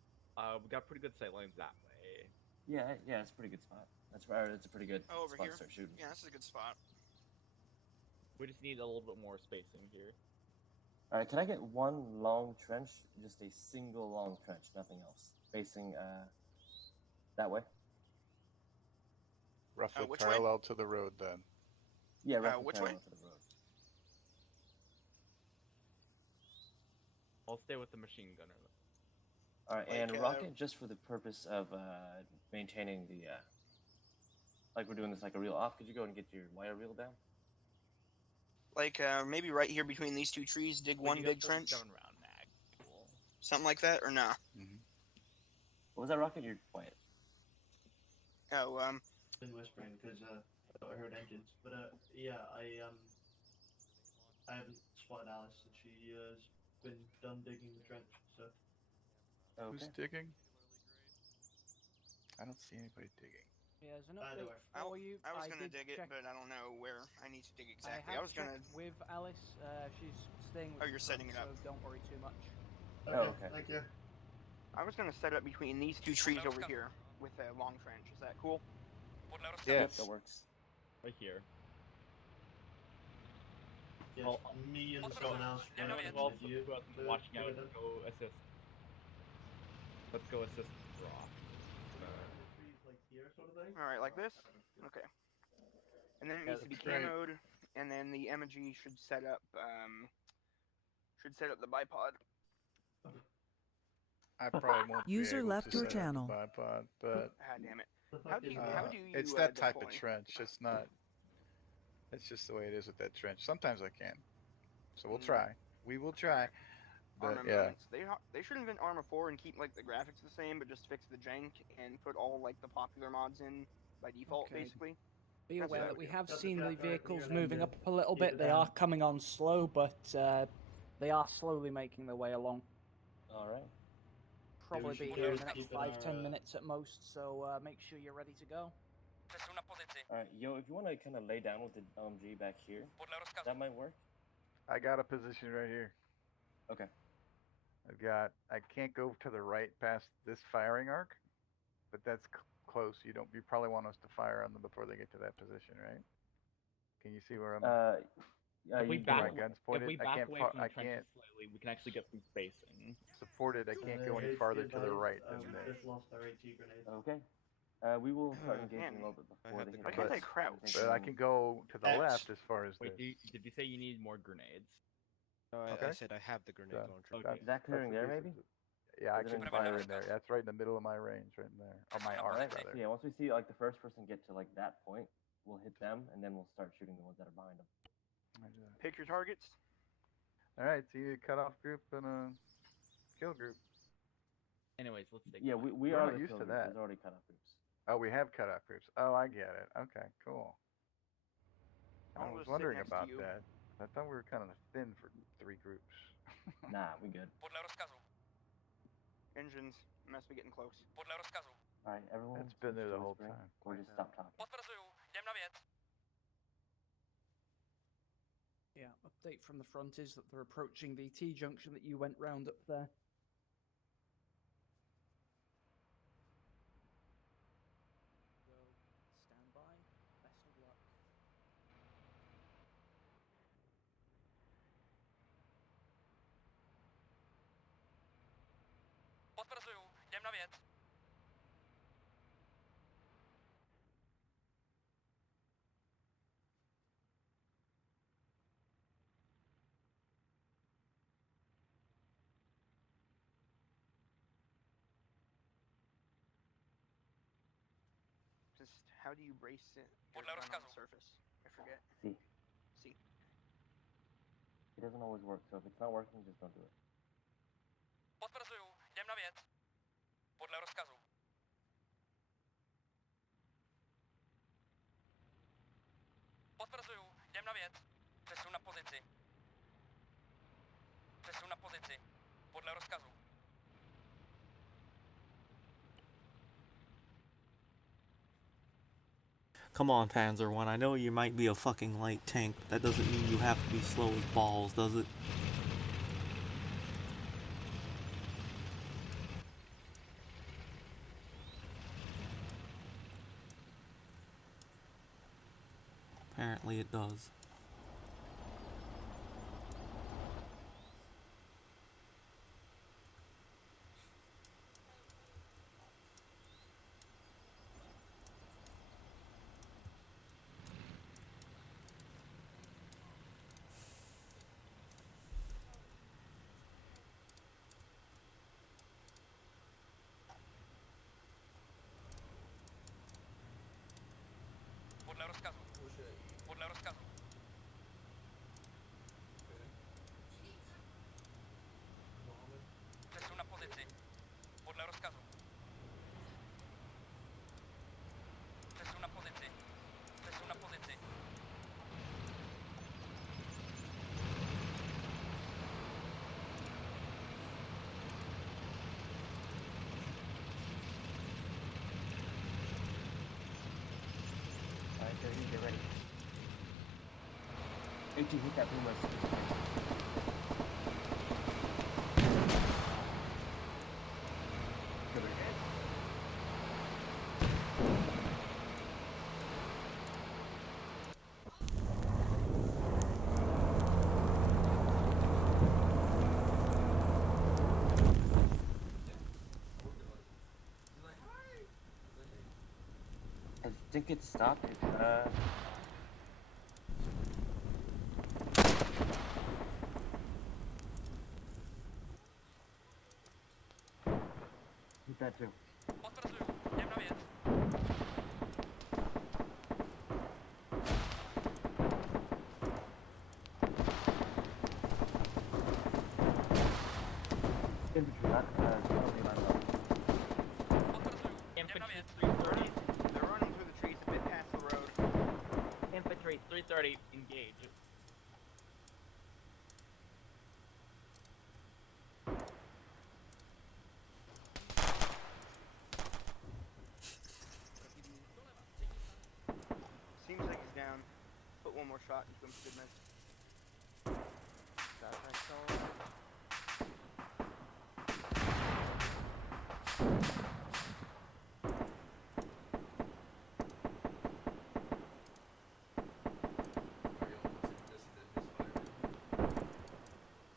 pretty good sight lines that way. Yeah, yeah, it's a pretty good spot. That's right. It's a pretty good Oh, over spot here. to start shooting. Yeah, this is a good spot. We just need a little bit more spacing here. All right, can I get one long trench? Just a single long trench, nothing else. Facing that way. Roughly which way? parallel to the road, then. Yeah, roughly which parallel way? to the road. I'll stay with the machine gunner. All right, Like, and rocket just for the purpose of maintaining the like we're doing this like a reel off. Could you go and get your wire reel down? Like maybe right here between these two trees, dig one big trench, 7 round mag. Cool. something like that, or nah? What was that, rocket? You're quiet. Oh, Been whispering because I thought I heard engines, but yeah, I haven't spotted Alice and she has been done digging the trench. So Okay. Who's digging? I don't see anybody digging. Yeah, there's an Either update way. for you. I was gonna did dig it, check- but I don't know where I need to dig exactly. I have was gonna. checked with Alice. She's staying with Oh, the you're setting truck, it up. so don't worry too much. Okay. Thank you. I was gonna set it up between these two trees over here with a long trench. Is that cool? Yep, that works. Right here. Yes, Well, me and someone else. Well, you. watching out. Go ahead. Go assist. Let's go assist draw. Like here, sort of thing. All right, like this. Okay. And then it Yeah, needs to be that's great. camoed, and then the emoji should set up the bipod. I probably won't User be able left to your set up the channel. bipod, but Ah, damn it. The How fuck do is you that? how do you it's that type deploy? of trench. It's not. It's just the way it is with that trench. Sometimes I can, so we'll try. We will try. But Armor yeah, modes. They should invent Armor 4 and keep like the graphics the same, but just fix the jank and put all like the popular mods in by default, Okay. basically. Be That's aware what I that would we do. have That's seen the exactly right, vehicles you're moving gonna up a little keep bit. it They are down. coming on slow, but they are slowly making their way along. All right. Probably should be do here in is the next keep it 5-10 our, minutes at most, so make sure you're ready to go. All right, yo, if you want to kind of lay down with the LMG back here, that might work. I got a position right here. Okay. I can't go to the right past this firing arc, but that's close. You probably want us to fire on them before they get to that position, right? Can you see where I'm at? Yeah, If we you back, my guns if pointed. we I back can't away from I the trenches can't slightly, we can actually get some spacing. support it. I can't go any farther to the right than we there. just lost our AT grenade. Okay. We will start engaging Man, a little bit I before have they the hit Why the can't I butts. crouch? But I can go to the X. left as far as Wait, this. did you say you need more grenades? No, I Okay. said I have the grenade So, launcher. Okay. Is that clearing that's a there, maybe? decent- Yeah, I Is it can in fire fire? in there. That's right in the middle of my range, right in there. On my arc, Alright, rather. so yeah, once we see like the first person get to like that point, we'll hit them, and then we'll start shooting the ones that are behind them. Pick your targets. All right, so you cut off group and a kill group. Anyways, let's take. Yeah, the we We're are not the used kill to group. that. There's already cut off groups. Oh, we have cut off groups. Oh, I get it. Okay, cool. I I'll was just sit wondering next to about you. that. I thought we were kind of thin for 3 groups. Nah, we good. Engines must be getting close. Alright, everyone. It's been there the switch to whole whispering, time. or just stop talking. Yeah, update from the front is that they're approaching the T-junction that you went round up there. So, stand by. Best of luck. Just how do you brace it? Or run on the surface? I forget. See, See. it doesn't always work, so if it's not working, just don't do it. Come on, Panzer One. I know you might be a fucking light tank, but that doesn't mean you have to be slow as balls, does it? Apparently it does. Alright, Joey, get ready. AT, hit that boom as soon as you can. Good again. I think it stopped it. Hit that too. Infantry, not cavalry line up. Infantry 330. They're running through the trees a bit past the road. Infantry 330, engage. Seems like he's down. Put one more shot into him for good measure.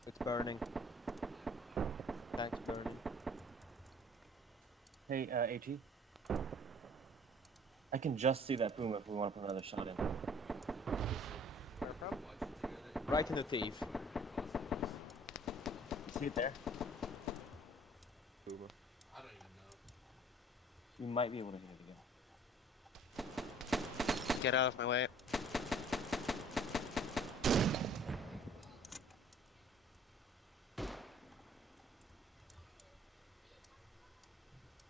It's burning. Tank's burning. Hey, AG. I can just see that boom if we want to put another shot in. Where from? Right in the thief. See it there? Boomer. You might be able to hit it again. Get out of my way.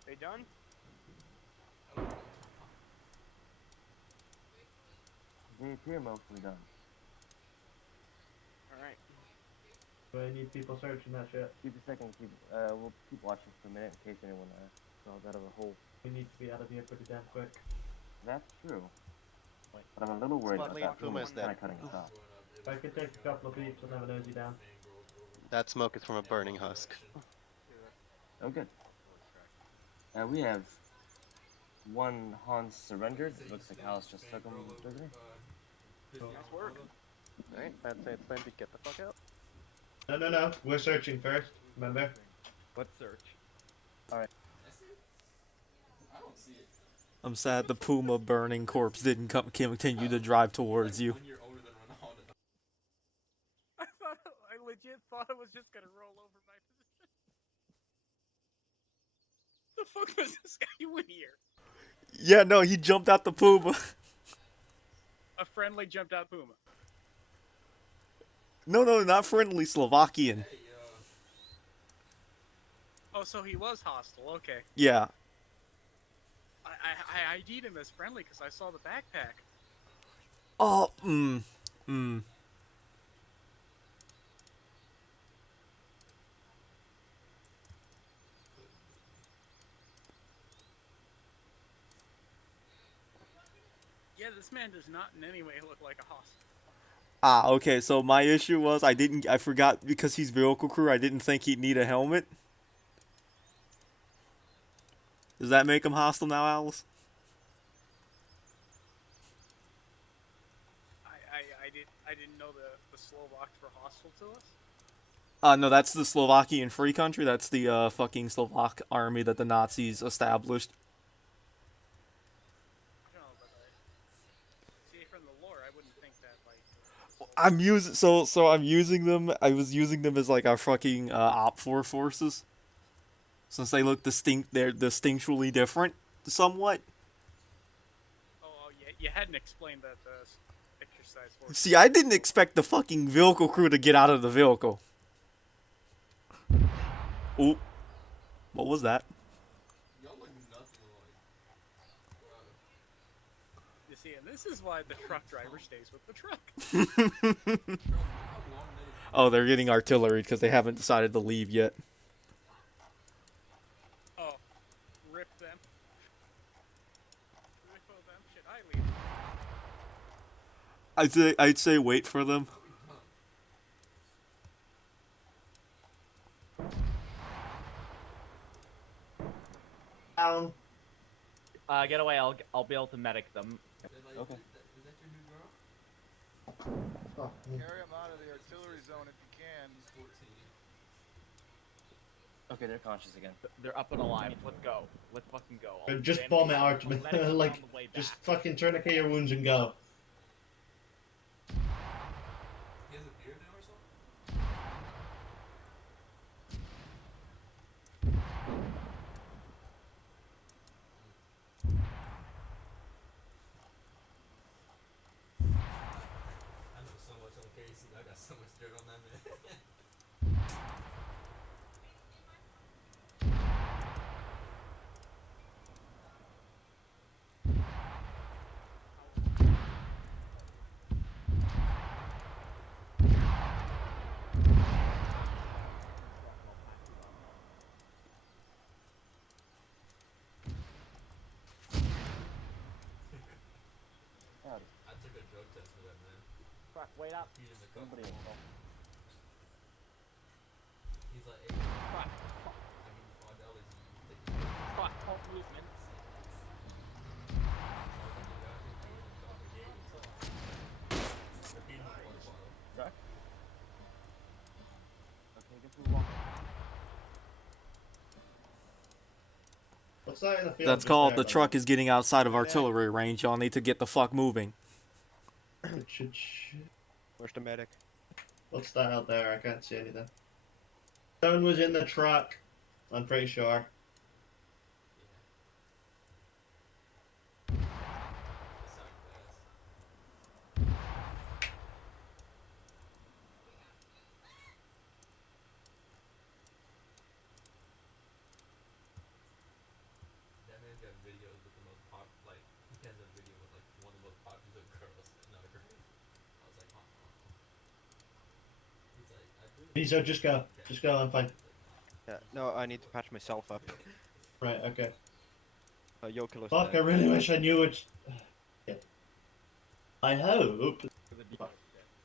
They done? They appear mostly done. Alright. Do I need people searching that shit? Keep a second. We'll keep watching for a minute in case anyone Crawled out of a hole. We need to be out of here pretty damn quick. That's true. But I'm a little worried about Smartly, that. Puma is Kind dead. of cutting us off. If I could take a couple of beeps and have an nosy down. That smoke is from a burning husk. Oh, good. We have one Hans surrendered. It looks like Alice just took him prisoner. Nice work. Alright, I'd say it's time to get the fuck out. No. We're searching first. Remember? Let's search. I'm sad the Puma burning corpse didn't continue to drive towards you. I legit thought it was just gonna roll over my position. The fuck was this guy doing here? Yeah, no, he jumped out the Puma. A friendly jumped out Puma. No, not friendly, Slovakian. Oh, so he was hostile. Okay. Yeah. I ID'd him as friendly because I saw the backpack. Oh, Yeah, this man does not in any way look like a hostile. Ah, okay, so my issue was I forgot because he's vehicle crew, I didn't think he'd need a helmet. Does that make him hostile now, Alice? I didn't know the Slovaks were hostile to us. No, that's the Slovakian Free Country. That's the fucking Slovak army that the Nazis established. I don't know, but see from the lore, I wouldn't think that like. I'm using so I'm using them. I was using them as like our fucking Op4 forces, since they look they're distinctually different, somewhat. Oh yeah, you hadn't explained that exercise for. See, I didn't expect the fucking vehicle crew to get out of the vehicle. Ooh, what was that? You see, and this is why the truck driver stays with the truck. Oh, they're getting artillery because they haven't decided to leave yet. Oh, rip them. Rip them. Should I leave? I'd say wait for them. Down. Get away. I'll be able to medic them. Okay. Carry them out of the artillery zone if you can. Okay, they're conscious again. They're up and alive. Let's go. Let's fucking go. Just bomb it out, like, just fucking tourniquet your wounds and go. He has a beard now or something? I know so much on Casey. I got so much dirt on that man. Howdy. I took a drug test for that man. Fuck, wait up. He was a Somebody couple. involved. He's like, hey, Fuck. I give you $5. You take the Fuck. Halt movement. Truck? Okay, guess we walk. What's that in the field? That's just called there, the by truck way? is getting outside of artillery range. Y'all need to get the fuck moving. Where's the medic? What's that out there? I can't see anything. Someone was in the truck. I'm pretty sure. That man's got videos with the most pop, like, he has a video with, like, one of the most popular girls in our grade. I was like, He's like, I do. Lisa, just go. Just go, I'm fine. Yeah, no, I need to patch myself up. Right, okay. Yo, killer Fuck, I stag. really wish I knew which. Yeah. I hope.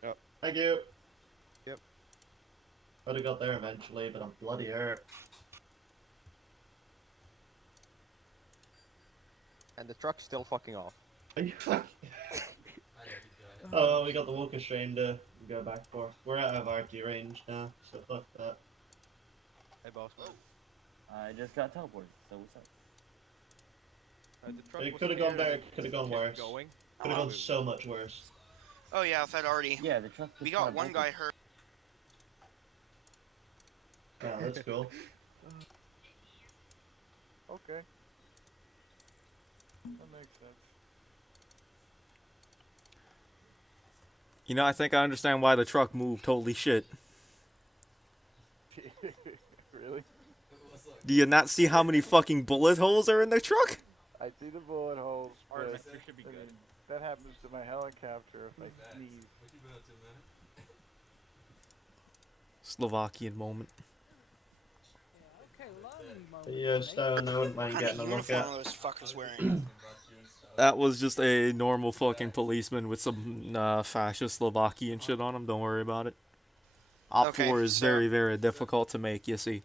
Yep. Thank you. Yep. Would have got there eventually, but I'm bloody hurt. And the truck's still fucking off. Are you fucking... I know he's got it. Oh, we got the Walker Strain to go back for. We're out of RT range now, so fuck that. Hey, boss man. I just got teleported, so what's up? The truck It was could have gone scared better, and could have gone kept worse. Going. Could have gone so much worse. Oh yeah, if I'd already. Yeah, the truck. We just got kinda one bolted. guy hurt. Yeah, that's cool. Okay. That makes sense. You know, I think I understand why the truck moved. Holy shit. Really? What's up? Do you not see how many fucking bullet holes are in the truck? I see the bullet holes, Our but vector should be I good. mean, that happens to my helicopter if I Facts. sneeze. What you been up to, man? Slovakian moment. Okay, learning moment. Yeah, Stone, I wouldn't mind What kind getting of a look uniform at. are those fuckers wearing? That was just a normal fucking policeman with some fascist Slovakian shit on him. Don't worry about it. Op Okay, 4 is so- very, very difficult to make, you see.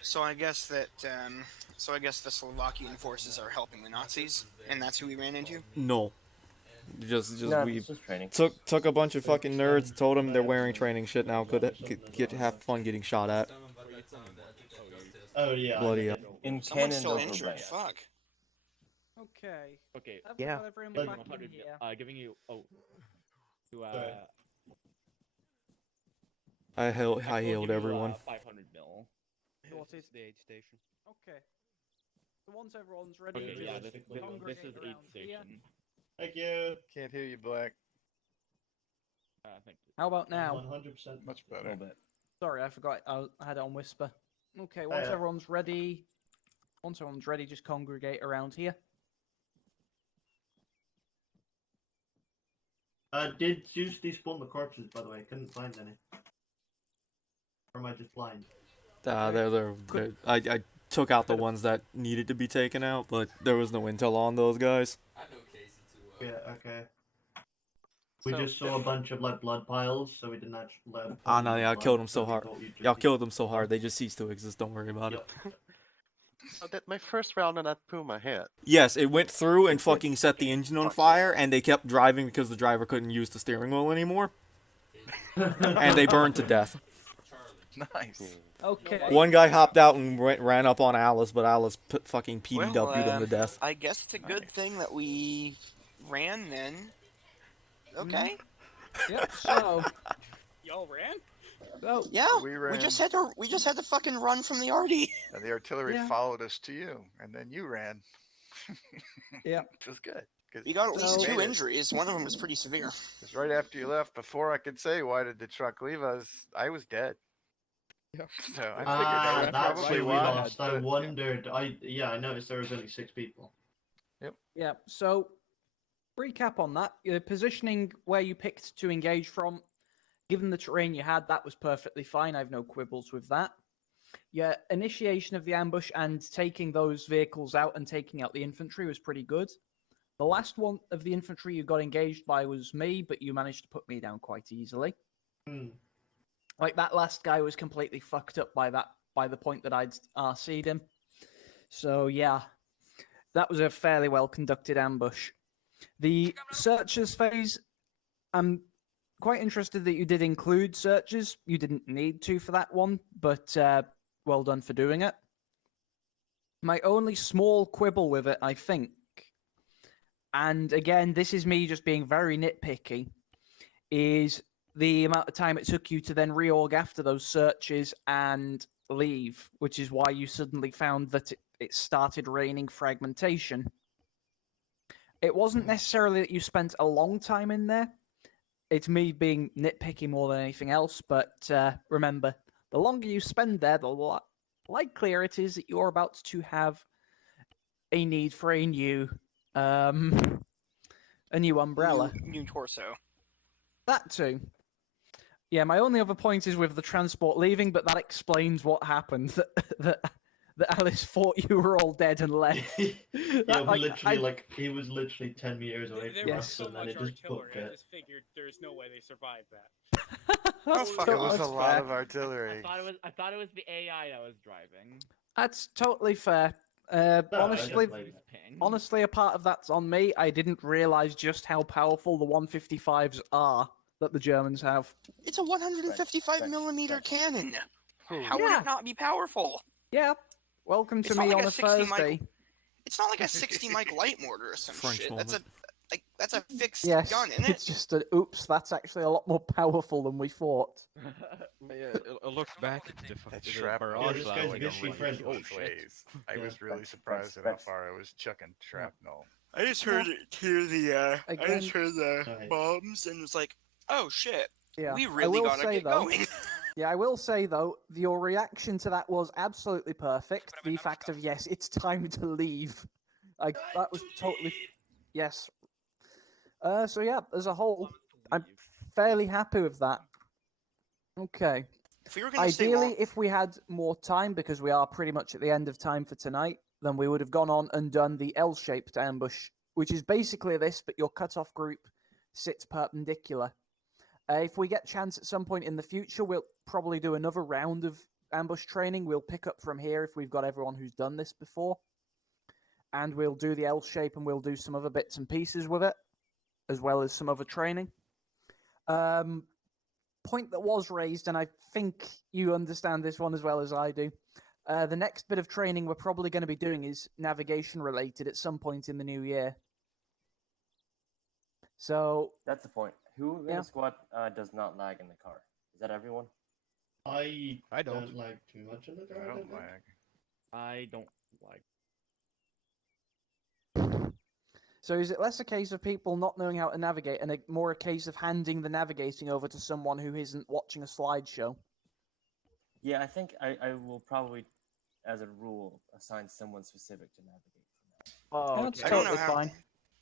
So I guess that. So I guess the Slovakian forces are helping the Nazis, and that's who we ran into. No. Just No, we it's just training. took a bunch of fucking nerds, told them they're wearing training shit now, could have fun getting shot at. Oh yeah. Bloody I hell. In Someone's canon, still those were injured. right. Fuck. Okay. Okay. I've Yeah. got everyone Giving back you in 100 here. giving you to Sorry. I I'll give healed you, everyone. 500 mil. Sorted. The aid station. Okay. So once everyone's ready, Okay, yeah, just this congregate is aid around here. station. Thank you. Can't hear you, Black. Thank you. How about now? 100%. Much A better. little bit. Sorry, I forgot. I had it on whisper. Okay, once yeah. everyone's ready, just congregate around here. Did Zeus despawn the corpses, by the way? Couldn't find any. Or am I just blind? I took out the ones that needed to be taken out, but there was no intel on those guys. I know Casey too well. Yeah, okay. We So- just saw a bunch of like blood piles, so we didn't actually let them. Ah, no, y'all killed them so hard. Y'all killed them so hard, they just ceased to exist. Don't worry about it. So that my first round on that Puma hit. Yes, it went through and fucking set the engine on fire, and they kept driving because the driver couldn't use the steering wheel anymore, and they burned to death. Nice. Okay. One guy hopped out and ran up on Alice, but Alice fucking PDW'd him to death. I guess it's a good thing that we ran then. Okay. Yep. So, Y'all ran? oh, Yeah. We We ran. just had to fucking run from the RD. And the artillery Yeah. followed us to you, and then you ran. Yeah. Which was good. 'cause We got at least So- 2 injuries. One of them was pretty severe. Because right after you left, before I could say why did the truck leave us, I was dead. Yep. So I figured Ah, that was that's probably who we why. lost. I but, yeah. wondered. I noticed there was only 6 people. yeah. So, recap on that. Your positioning where you picked to engage from, given the terrain you had, that was perfectly fine. I have no quibbles with that. Your initiation of the ambush and taking those vehicles out and taking out the infantry was pretty good. The last one of the infantry you got engaged by was me, but you managed to put me down quite easily. Hmm. Like that last guy was completely fucked up by the point that I'd RC'd him. So yeah, that was a fairly well conducted ambush. The searches phase, I'm quite interested that you did include searches. You didn't need to for that one, but well done for doing it. My only small quibble with it, I think, and again, this is me just being very nitpicky, is the amount of time it took you to then reorg after those searches and leave, which is why you suddenly found that it started raining fragmentation. It wasn't necessarily that you spent a long time in there. It's me being nitpicky more than anything else, but remember, the longer you spend there, the likelier it is that you're about to have a need for a new umbrella. New torso. That too. Yeah, my only other point is with the transport leaving, but that explains what happened. that Alice thought you were all dead and left. Yeah, That, we I- he was literally 10 meters away There from was us, so and then much it just artillery. booked I it. just figured there's no way they survived that. That's fuck to- it, It was that's a lot fair. of artillery. I thought it was the AI that was driving. That's totally fair. No, I Honestly, don't blame it. honestly, a part of that's on me. I didn't realize just how powerful the 155s are that the Germans have. It's a 155 French, millimeter French. cannon. How would Yeah. it not be powerful? Yeah. Welcome to It's not me like on a a 60 mic- Thursday. It's not like a 60 mic light mortar or some French shit. moment. That's a fixed Yes, gun, isn't it's it? just an oops. That's actually a lot more powerful than we thought. I looked back at the That the shrapnel Yeah, barrage this that guy's way, Vichy I'm like, French. oh both shit. ways. I Yeah. was really French, surprised at how French. far I was chucking shrapnel. I just heard the Again- Right. bombs and was like, oh shit, Yeah, we I really will gotta say get though. going. Yeah, I will say though, your reaction to that was absolutely perfect. The fact of yes, it's time to leave. That was totally yes. So yeah, as a whole, I'm fairly happy with that. Okay. If we were gonna stay Ideally, long, if we had more time, because we are pretty much at the end of time for tonight, then we would have gone on and done the L-shaped ambush, which is basically this, but your cutoff group sits perpendicular. If we get chance at some point in the future, we'll probably do another round of ambush training. We'll pick up from here if we've got everyone who's done this before. And we'll do the L shape and we'll do some other bits and pieces with it, as well as some other training. Point that was raised, and I think you understand this one as well as I do. The next bit of training we're probably going to be doing is navigation related at some point in the new year. So That's the point. Who in Yeah. the squad does not lag in the car? Is that everyone? I I don't don't. like too much in the I car. don't think. lag. I don't like. So is it less a case of people not knowing how to navigate and more a case of handing the navigating over to someone who isn't watching a slideshow? Yeah, I think I will probably, as a rule, assign someone specific to navigate from Oh, Yeah, that's I don't know totally how. fine.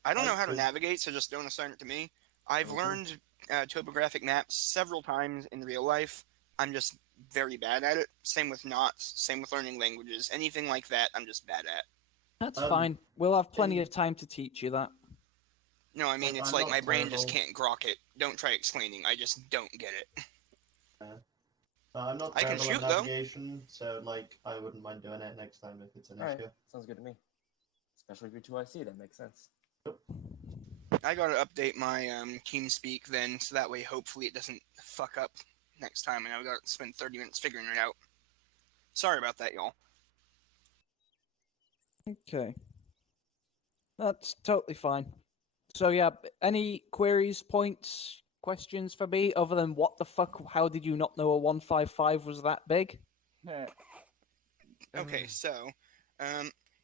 I don't know how to could- navigate, so just don't assign it to me. I've Mhm. learned topographic maps several times in real life. I'm just very bad at it. Same with knots. Same with learning languages. Anything like that, I'm just bad at. That's Um, fine. We'll have plenty in- of time to teach you that. No, I mean Well, it's I'm like not my brain just terrible. can't grok it. Don't try explaining. I just don't get it. I'm not I can terrible shoot, at though. navigation, so like I wouldn't mind doing it next time if it's an All right, issue. sounds good to me. Especially if you're 2IC, that makes sense. I gotta update my TeamSpeak then, so that way hopefully it doesn't fuck up next time, and I've got to spend 30 minutes figuring it out. Sorry about that, y'all. Okay. That's totally fine. So yeah, any queries, points, questions for me other than what the fuck, how did you not know a 155 was that big? Okay, so,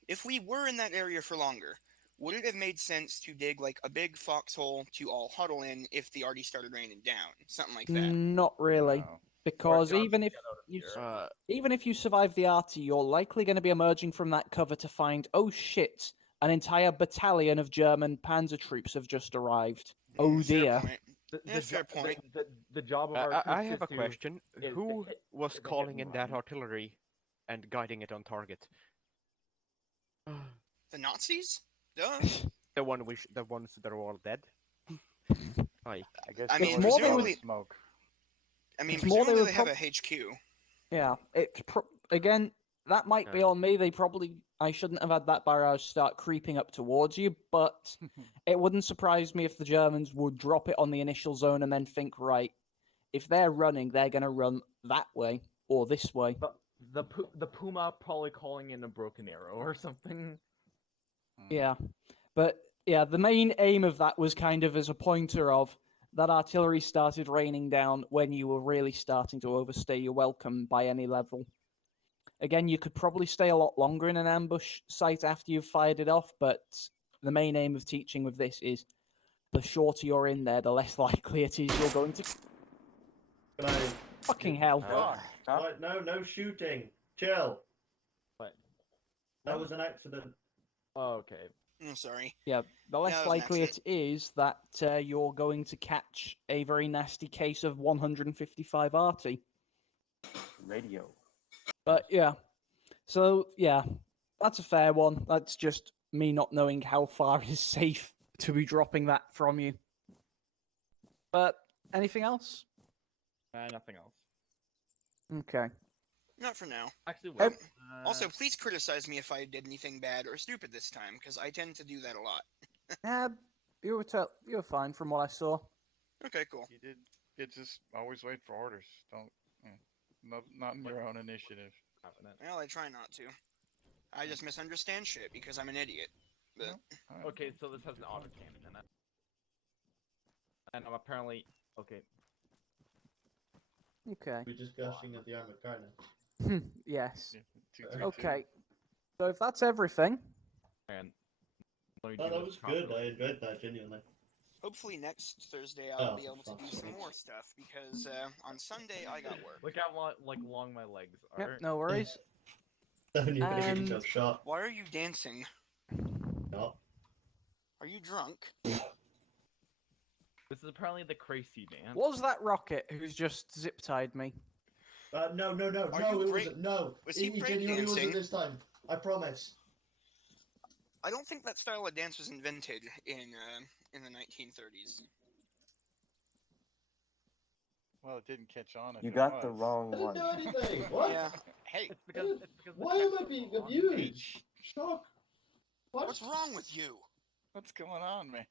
if we were in that area for longer, would it have made sense to dig like a big foxhole to all huddle in if the already started raining down? Something like that. Not really. No. Because Or even if get out of you here. even if you survive the arty, you're likely going to be emerging from that cover to find, oh shit, an entire battalion of German panzer troops have just arrived. Oh Fair dear. point. Yeah, fair point. The job of our I troops have is a to- question. is to Who hit- was is to hit calling and in that run. artillery and guiding it on target? The Nazis? Duh. The ones that are all dead. Like, I guess I there mean, was presumably- smoke. I mean, It's more they presumably were they have a HQ. Yeah, again, that might be on me. I shouldn't have had that barrage start creeping up towards you, but it wouldn't surprise me if the Germans would drop it on the initial zone and then think, right, if they're running, they're going to run that way or this way. The Puma probably calling in a broken arrow or something. Yeah, but yeah, the main aim of that was kind of as a pointer of that artillery started raining down when you were really starting to overstay your welcome by any level. Again, you could probably stay a lot longer in an ambush site after you've fired it off, but the main aim of teaching with this is the shorter you're in there, the less likely it is you're going to... Can I... Fucking hell. Stop. What? No shooting. Chill. What? That was an accident. Oh, okay. I'm sorry. Yeah, the less that was an likely it is that you're going to catch a very nasty case of 155 RT. Radio. But yeah, So yeah, that's a fair one. That's just me not knowing how far is safe to be dropping that from you. But anything else? Nothing else. Okay. Not for now. Actually, Oh, wait. also, please criticize me if I did anything bad or stupid this time, because I tend to do that a lot. You were fine from what I saw. Okay, cool. You did. It just always wait for orders. Don't. Not in your own initiative. Well, I try not to. I just misunderstand shit because I'm an idiot. But Okay, so this has an autocannon in it. And I'm apparently... Okay. Okay. We're just gushing at the armored car now. Yes. Yeah, Okay. So if that's everything. And Oh, that was good. I enjoyed that, genuinely. hopefully next Thursday I'll Oh, be able to for do fuck's some sake. more stuff because on Sunday I got work. Look how long my legs are. Yep, no worries. Then you And- got shot. Why are you dancing? No. Are you drunk? This is apparently the crazy dance. Was that Rocket who's just zip-tied me? No, Are no, you it break- wasn't. No. Was he genuinely wasn't breakdancing? this time. I promise. I don't think that style of dance was invented in the 1930s. Well, it didn't catch on. If You it got the was. wrong I didn't one. do anything. What? Yeah. Hey, It's because the Why am I text being is wrong. abused? Shock. What? What's wrong with you? what's going on, man?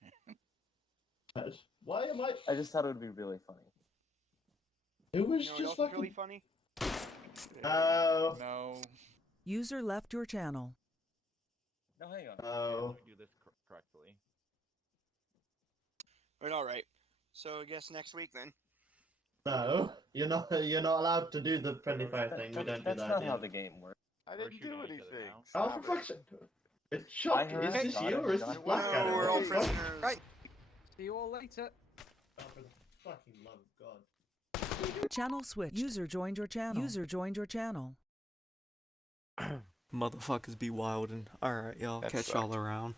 Why am I? I just thought it would be really funny. It was You know what just else is fucking. really funny? Oh. No. User left your channel. No, hang on. Oh. Do this correctly. But all right. So I guess next week then. No, you're not. You're not allowed to do the friendly fire That- thing. that- We don't do that's that. not here. how the game works. I We're didn't shooting do at each other anything. now. Oh, Stop for it. fuck's sake! It's shock. heard Is this about you it, or is got this it. Blackadder? No, we're all What the fuck? prisoners. Right. See you all later. Oh, for the fucking love of God. Channel switch. User joined your channel. User joined your channel. Motherfuckers be wildin'. Alright, y'all. That Catch y'all sucked. around.